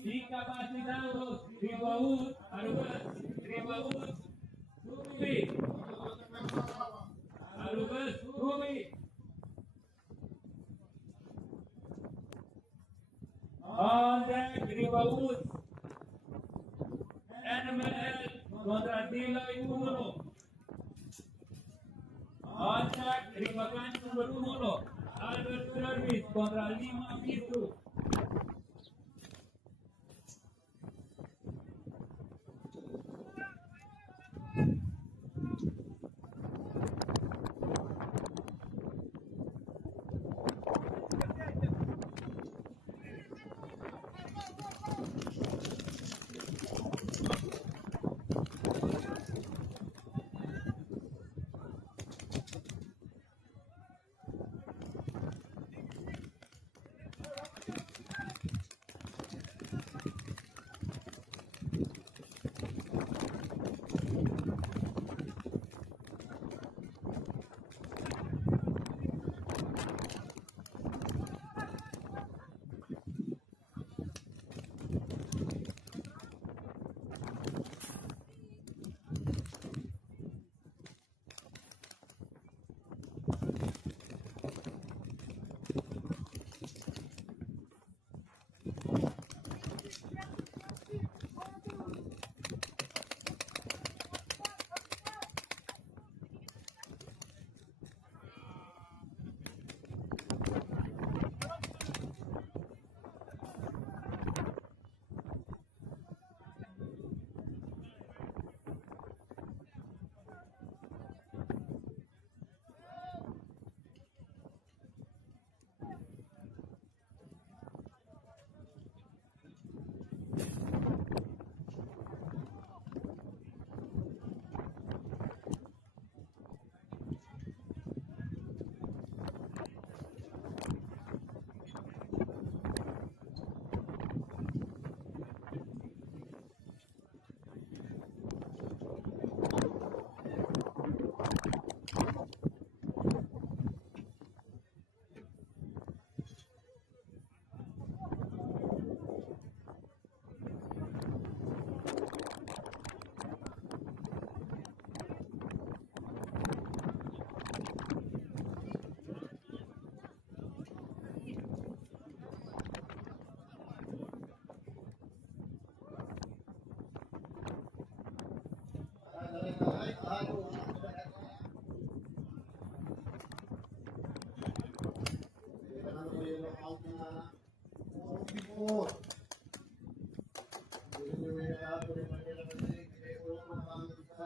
Incapacitados, Riva Wood, Arubas, Riva Wood, Ruby, Arubas, Ruby. On deck, Riva Wood, Animal Health contra Deloy 1. On deck, Riva Kandang ber-1, Albert Service contra 5 Pitro. before. Boleh apa yang ada dalam ini? Kita orang bangsa.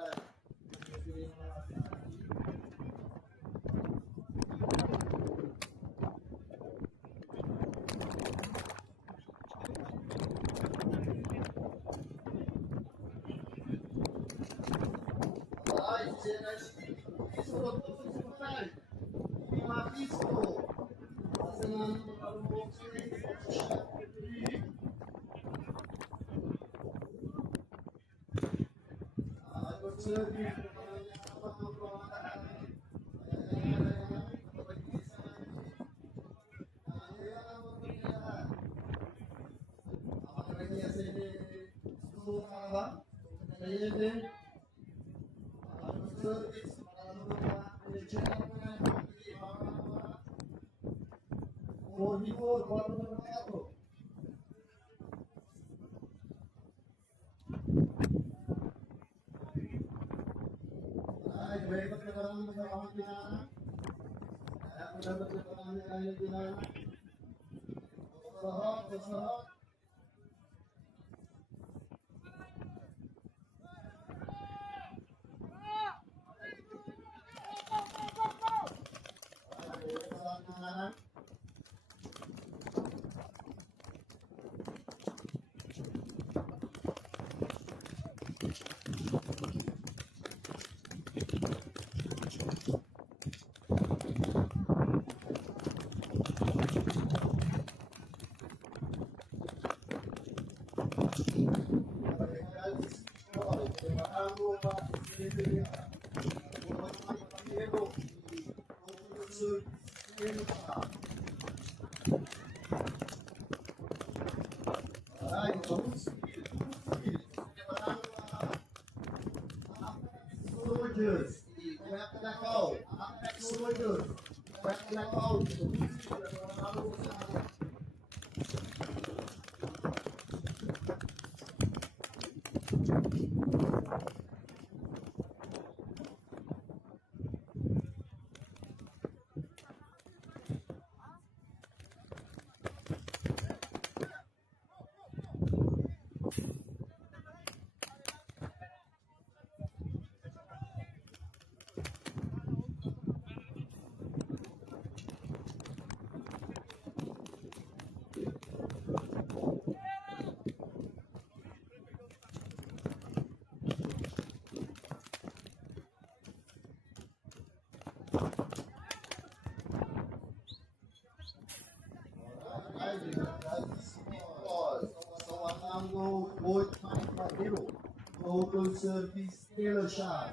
Total service tailor shot.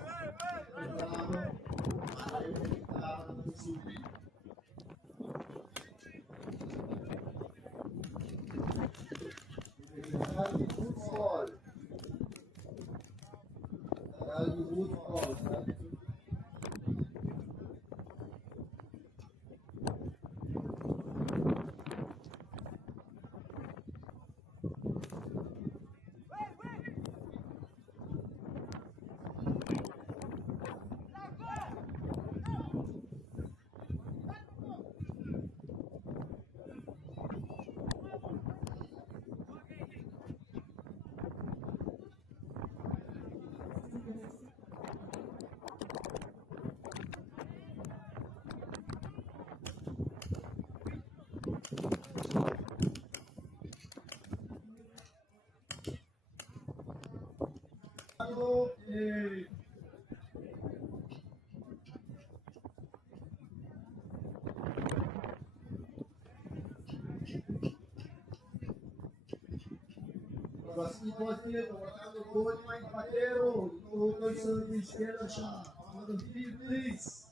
Basketball tocando gol de Mike Padeiro, total service tailor shot. On the field, please.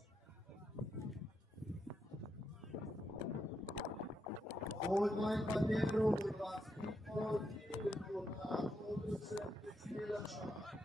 Goal Mike Padeiro, basketball field, total service tailor shot.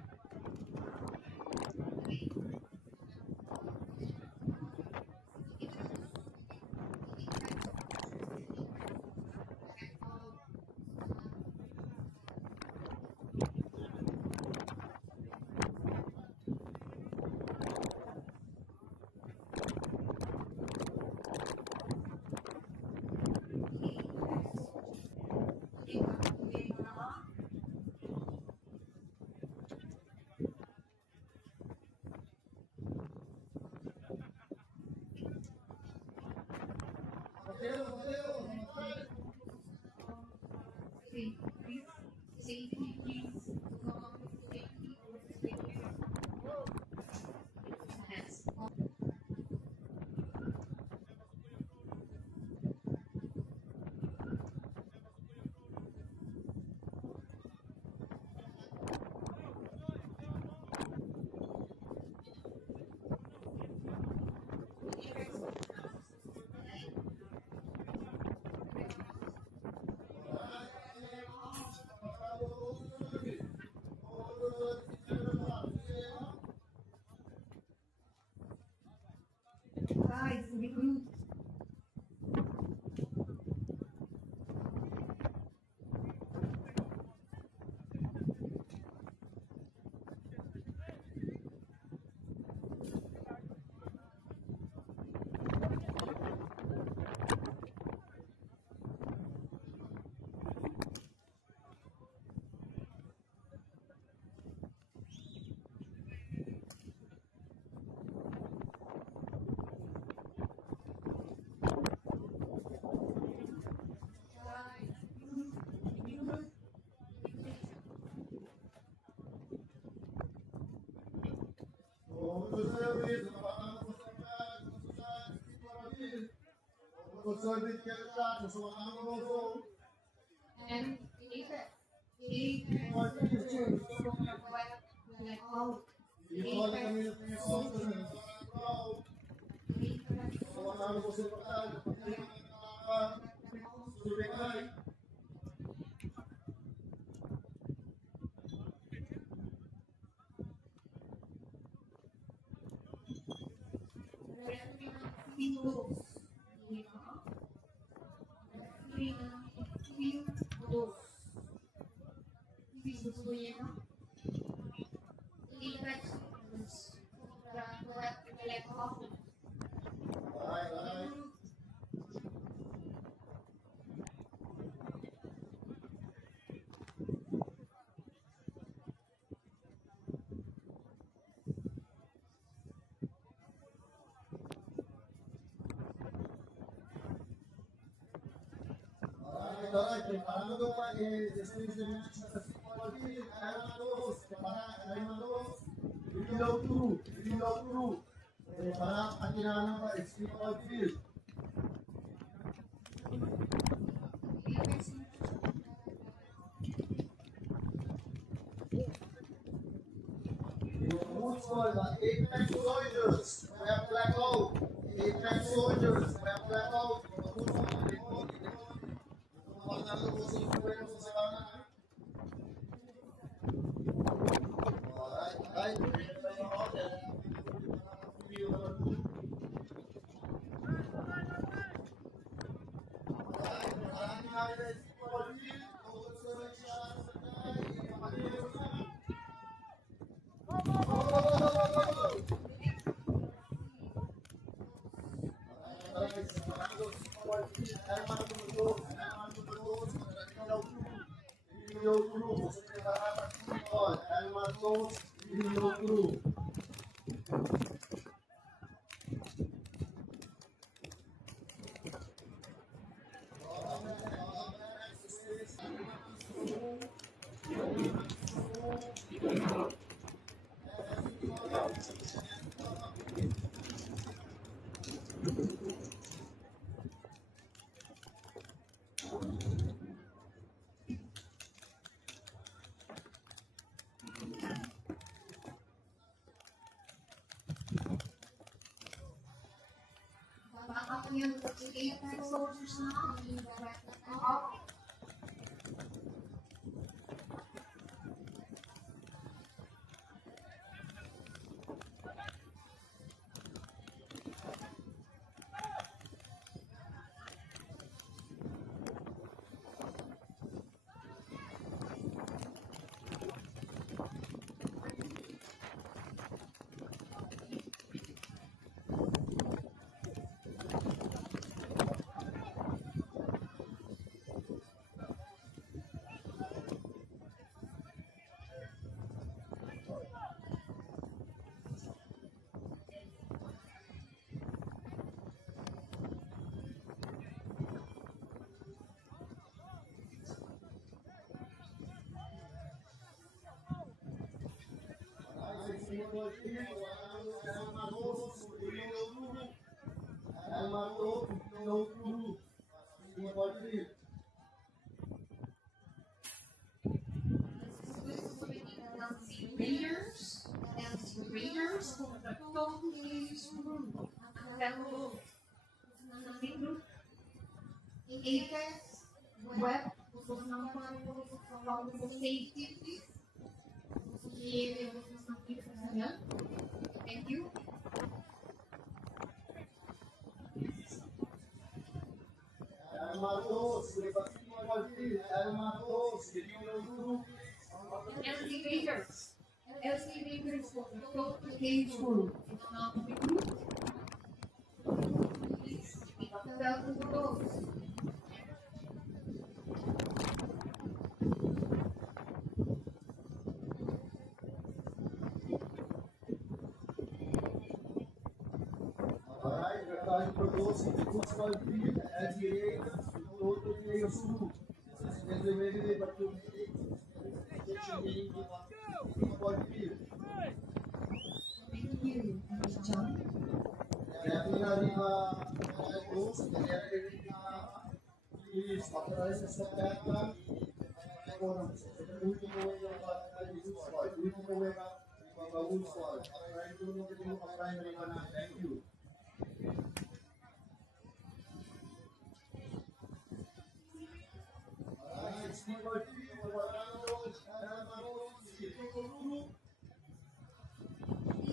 Guys, recruit. And Para atinaan ng extreme field. Who's called the Apex Soldiers? We have black out. Apex Soldiers. We have black out. Who's called the People Field, tratando El Matos, Rio Guru. El Matos, Rio Guru. People Field. Readers, and readers contra todo eles mundo. Aquela livro, Apex, web, vocês não podem falar de safety, que vocês não têm que fazer. Thank you. El Matos, People Field. El Matos, Rio Guru. LC readers. LC readers contra todo eles mundo. Não livro. Papel com todos. Alright, tratando por doce, Futsal Field, as direitas, todo o meio sul. Vocês devem ver para tudo. People Field. Thank you, John. Isso, atrás dessa pedra. Agora, o último Thank you.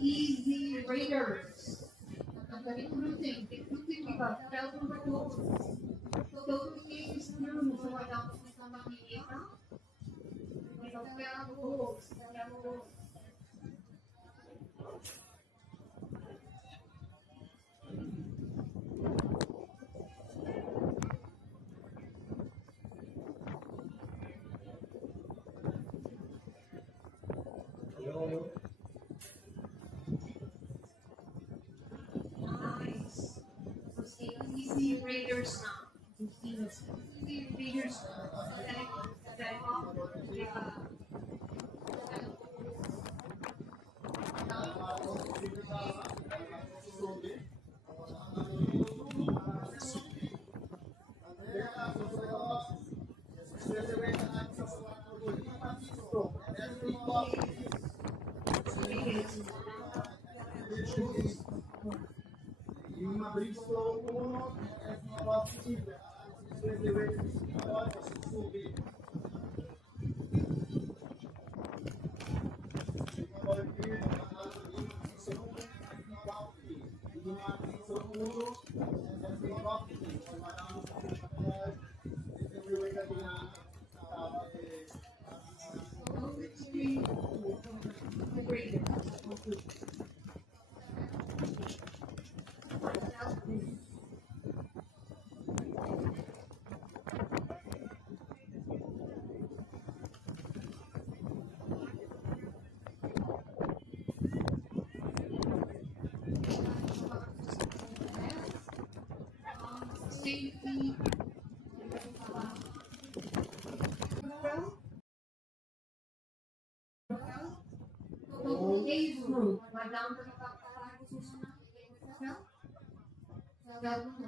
Easy Raiders. Recruiting de papel contra todos. Todos eles turnos vão dar uma função da minha. Papel. Nice. Easy Raiders now. Easy Raiders Uma Bristol 1, uma safety. Todo eles group vai dar uma palavra funcionar.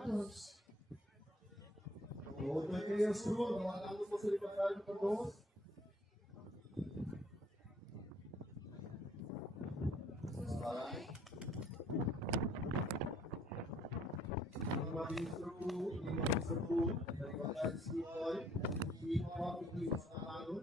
Todos. Outro aqui é o Sul, guardando você de passagem para todos. Uma Bistro, dari guardare si poi, di nuovo qui stanno.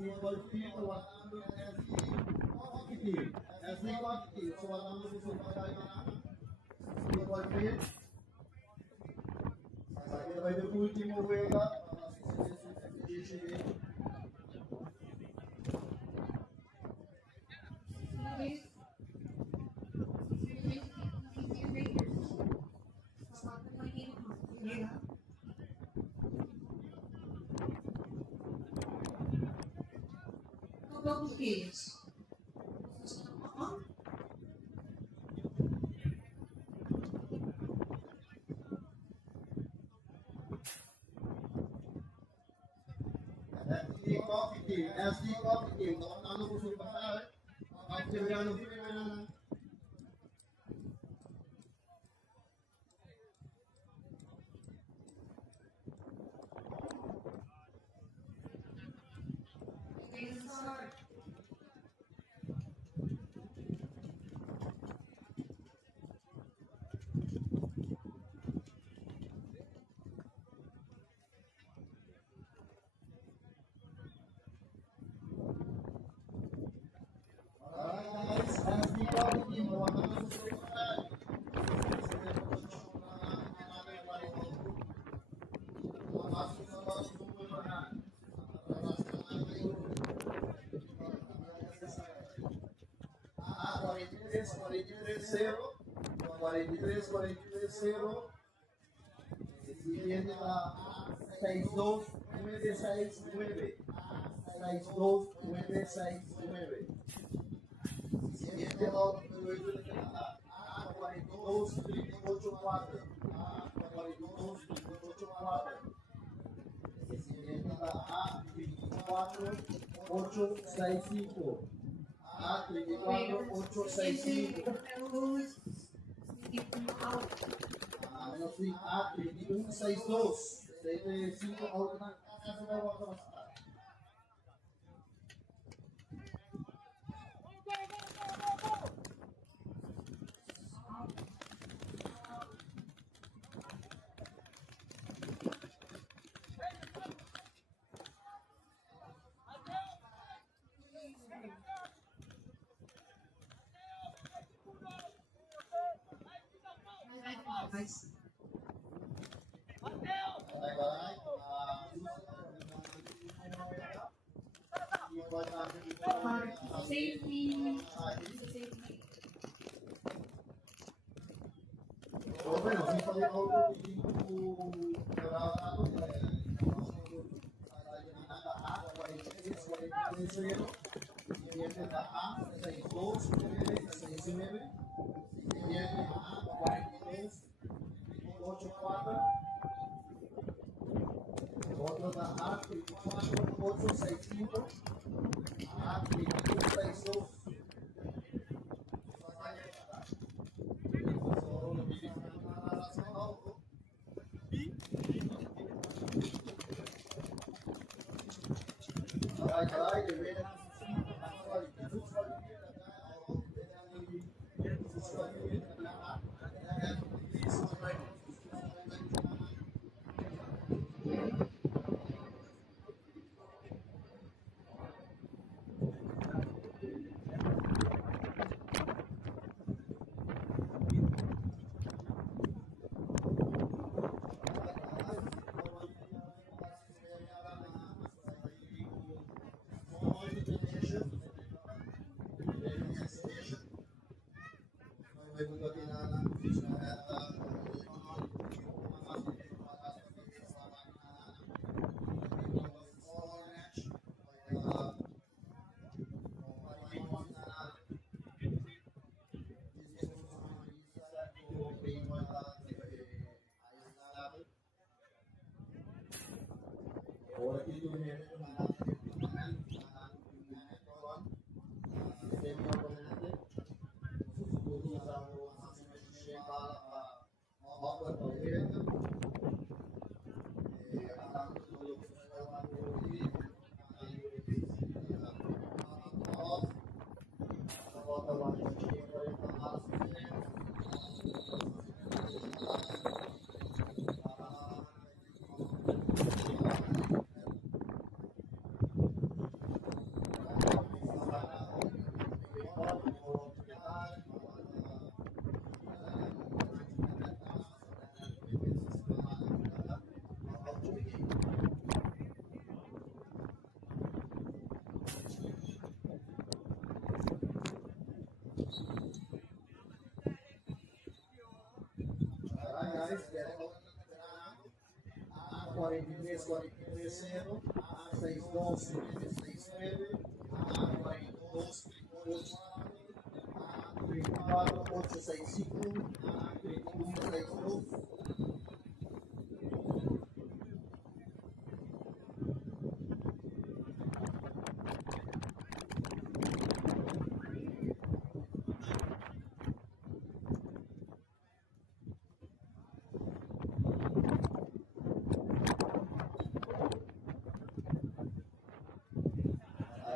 People Field, guardando SC so guardando su People Field. Sakit vai do último Vega, todos eles. SD Coffee Team, ano po sa pasal? Aktibrano po na Start. SD Coffee Team, ano po sa pasal? Ah, 43-0. 43-0. Siguiente la 6-2-9-6-9. 6-2-9-6-9. Siguiente la 42-8-4. 42-8-4. Siguiente la A-24-8-6-5. A-24-8-6-5. Ano swing A-31-6-2. 7-5 out na kasi na wala ka basta. Nice. Bye-bye. Safety. Safety. Bueno, si fue auto otro da A-34-865, A-31-62. Caray, que viene Ahora aquí tú vienes con la guys, 43-0, A-62-69, side 5, 21 sa side 2.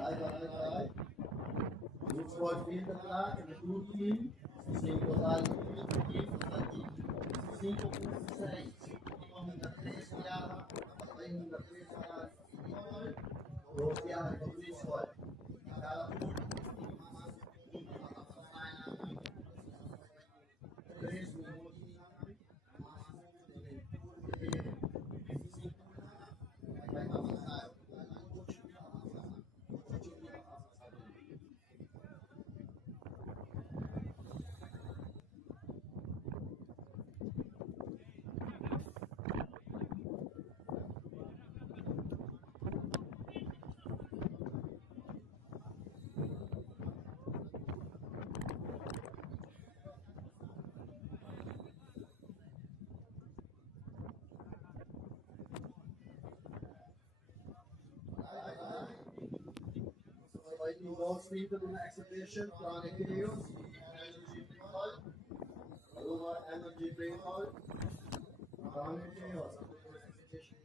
Alright. Good squad field na and the two team. Same total team. 5 puntos sa 6. Hingga 3 kaya patay hingga 3 sa Rossi ang complete squad. Kala po fighting balls dito na exhibition, Chronic Chaos, Energy Ball, Luma Energy Ball, Chronic Chaos, exhibition.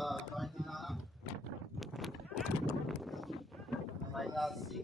kahit na may 5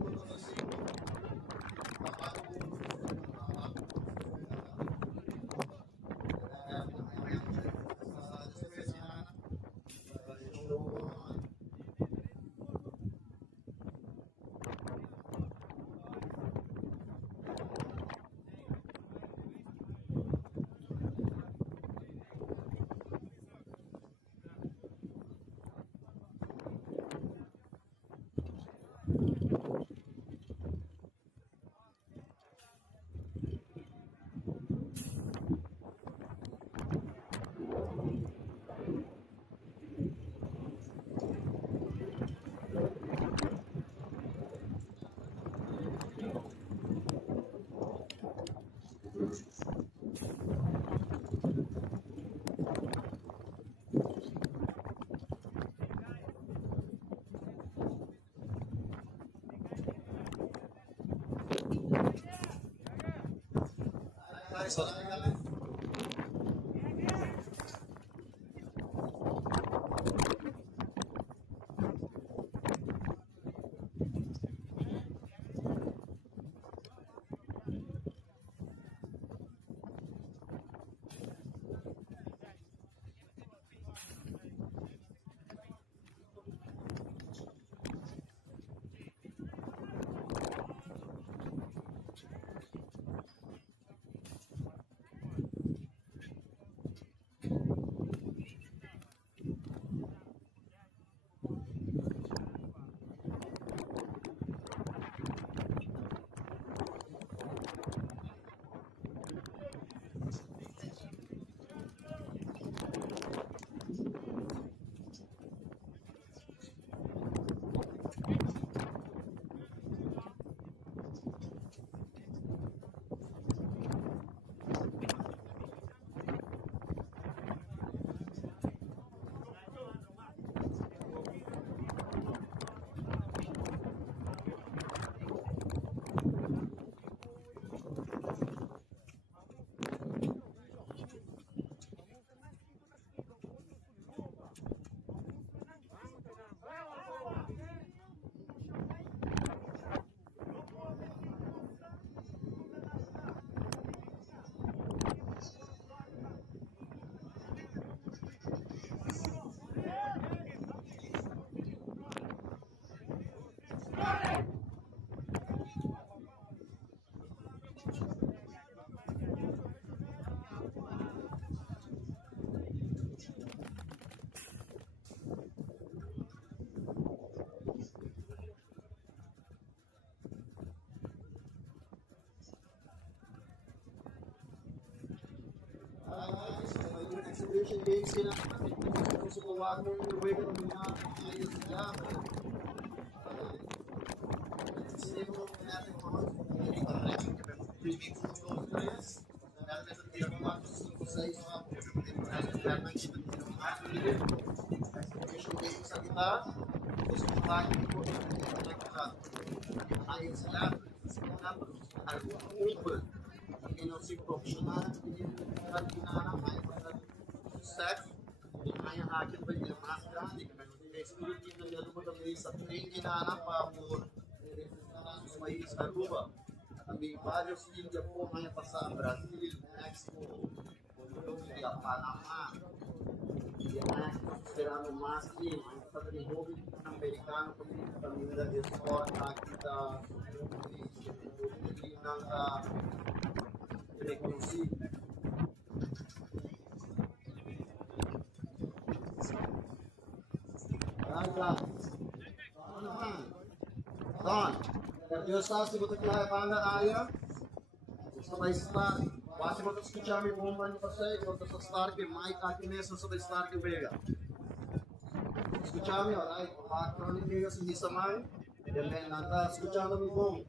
exhibition games sila sa kuwag mo yung way ng mga ayos sila. Sila mo natin mga preview photos guys. Natin sa pinakamakos sa isa exhibition games sa kita. Gusto ko ba yung ayos sila. Sila alwa si profesional staff yang akhir berjelaskan di security ng lugar sa training ginanap por país da Cuba. Também vários times po ngayon pa sa Brazil, Mexico, Colombia, Panama. Esperando mais team, ang pag-involve ng Amerikano sa Pamilya de Sport, nakita ng reconhecido. Don, Dios sabe se você quer banda área, você vai estar, quase você escutar me bom mano você, você só estar que mais aqui nessa só vai estar que vega. Escutar me, alright, a crônica se diz mais, e também nada escutando me bom.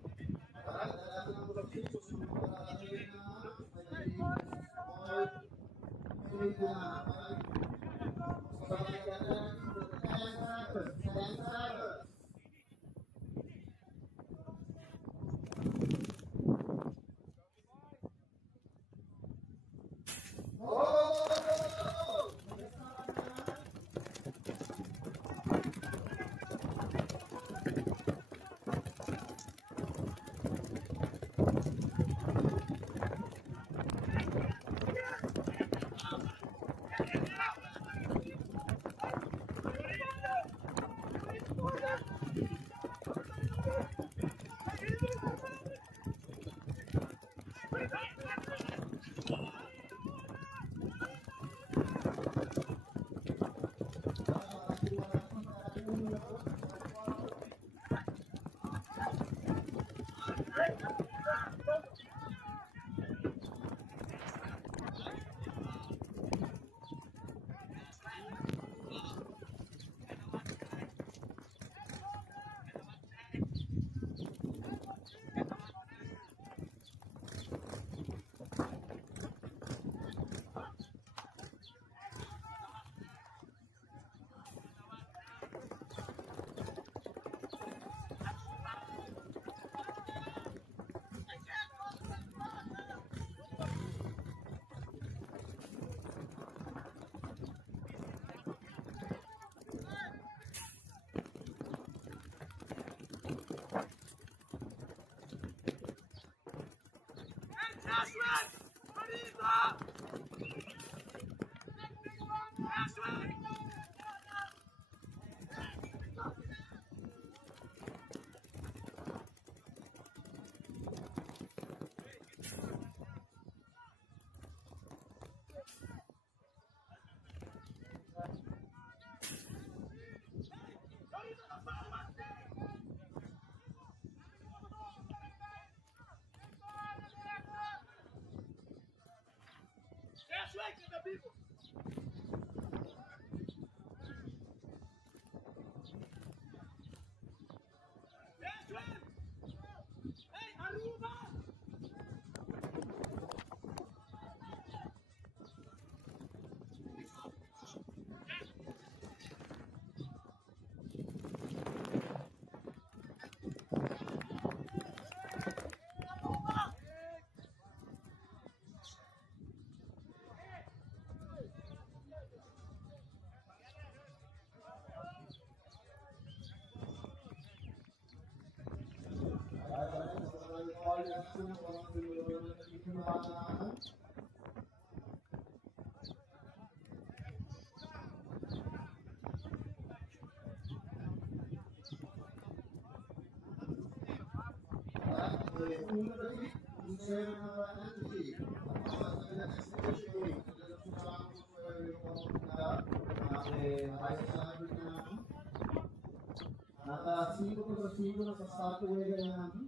Naka-5 sa 5 na sa statue namin.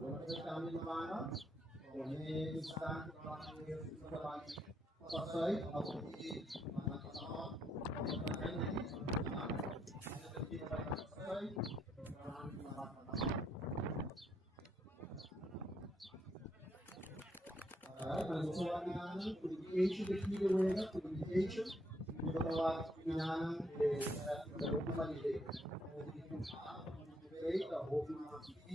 Wala kami naman. May isang pasay, ako publication de Kilowatt, publication, hindi ko tawag pinahanang dalawang mali hobby mga sisi